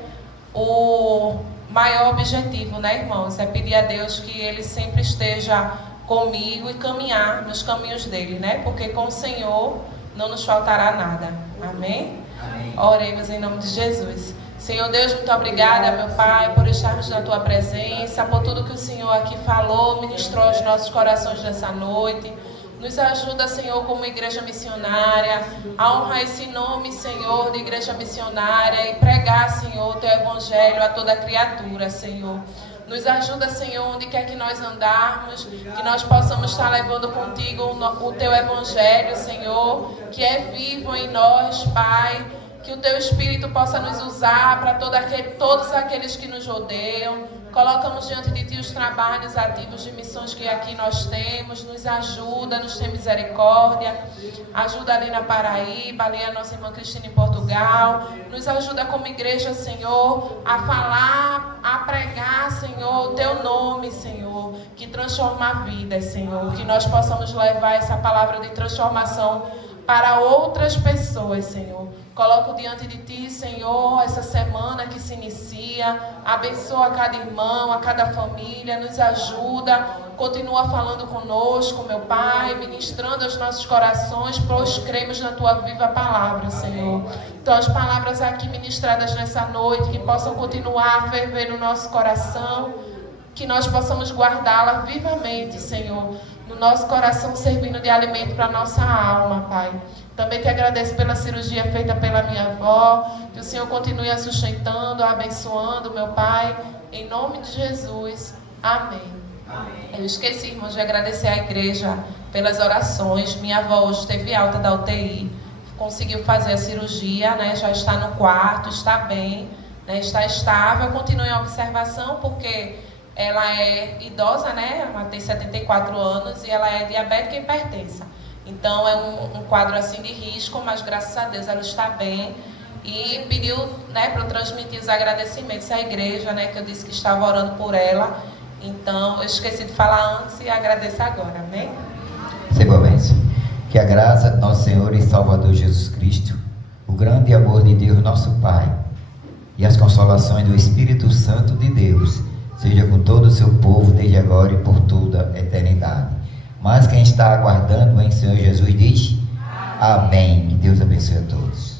o maior objetivo, irmãos? É pedir a Deus que Ele sempre esteja comigo e caminhar nos caminhos dele, Porque com o Senhor não nos faltará nada. Amém? Amém. Oremos em nome de Jesus. Senhor Deus, muito obrigada, meu Pai, por estarmos na Tua presença, por tudo que o Senhor aqui falou, ministrou aos nossos corações nessa noite. Nos ajuda, Senhor, como igreja missionária, a honrar esse nome, Senhor, de igreja missionária e pregar, Senhor, o Teu evangelho a toda criatura, Senhor. Nos ajuda, Senhor, onde quer que nós andarmos, que nós possamos estar levando contigo o Teu evangelho, Senhor, que é vivo em nós, Pai. Que o Teu Espírito possa nos usar para todos aqueles que nos rodeiam. Colocamos diante de Ti os trabalhos ativos de missões que aqui nós temos. Nos ajuda, nos tem misericórdia. Ajuda ali na Paraíba, ali a nossa irmã Cristina em Portugal. Nos ajuda como igreja, Senhor, a falar, a pregar, Senhor, o Teu nome, Senhor, que transforma vidas, Senhor. Que nós possamos levar essa palavra de transformação para outras pessoas, Senhor. Coloco diante de Ti, Senhor, essa semana que se inicia. Abençoa cada irmão, a cada família. Nos ajuda. Continua falando conosco, meu Pai, ministrando aos nossos corações, pois cremos na Tua viva palavra, Senhor. Então, as palavras aqui ministradas nessa noite, que possam continuar a ferver no nosso coração, que nós possamos guardá-la vivamente, Senhor, no nosso coração, servindo de alimento para a nossa alma, Pai. Também te agradeço pela cirurgia feita pela minha avó, que o Senhor continue a sustentando, a abençoando, meu Pai, em nome de Jesus. Amém. Amém. Eu esqueci, irmãos, de agradecer à igreja pelas orações. Minha avó hoje esteve alta da UTI, conseguiu fazer a cirurgia, já está no quarto, está bem, está estável, continua em observação, porque ela é idosa, ela tem 74 anos e ela é diabética e hipertensa. Então é um quadro assim de risco, mas graças a Deus ela está bem. E pediu, para eu transmitir os agradecimentos à igreja, que eu disse que estava orando por ela. Então eu esqueci de falar antes e agradeço agora, amém? Receba a bênção. Que a graça do nosso Senhor e Salvador Jesus Cristo, o grande amor de Deus nosso Pai e as consolações do Espírito Santo de Deus seja com todo o seu povo, desde agora e por toda a eternidade. Mas quem está aguardando em Senhor Jesus diz: Amém. Que Deus abençoe a todos.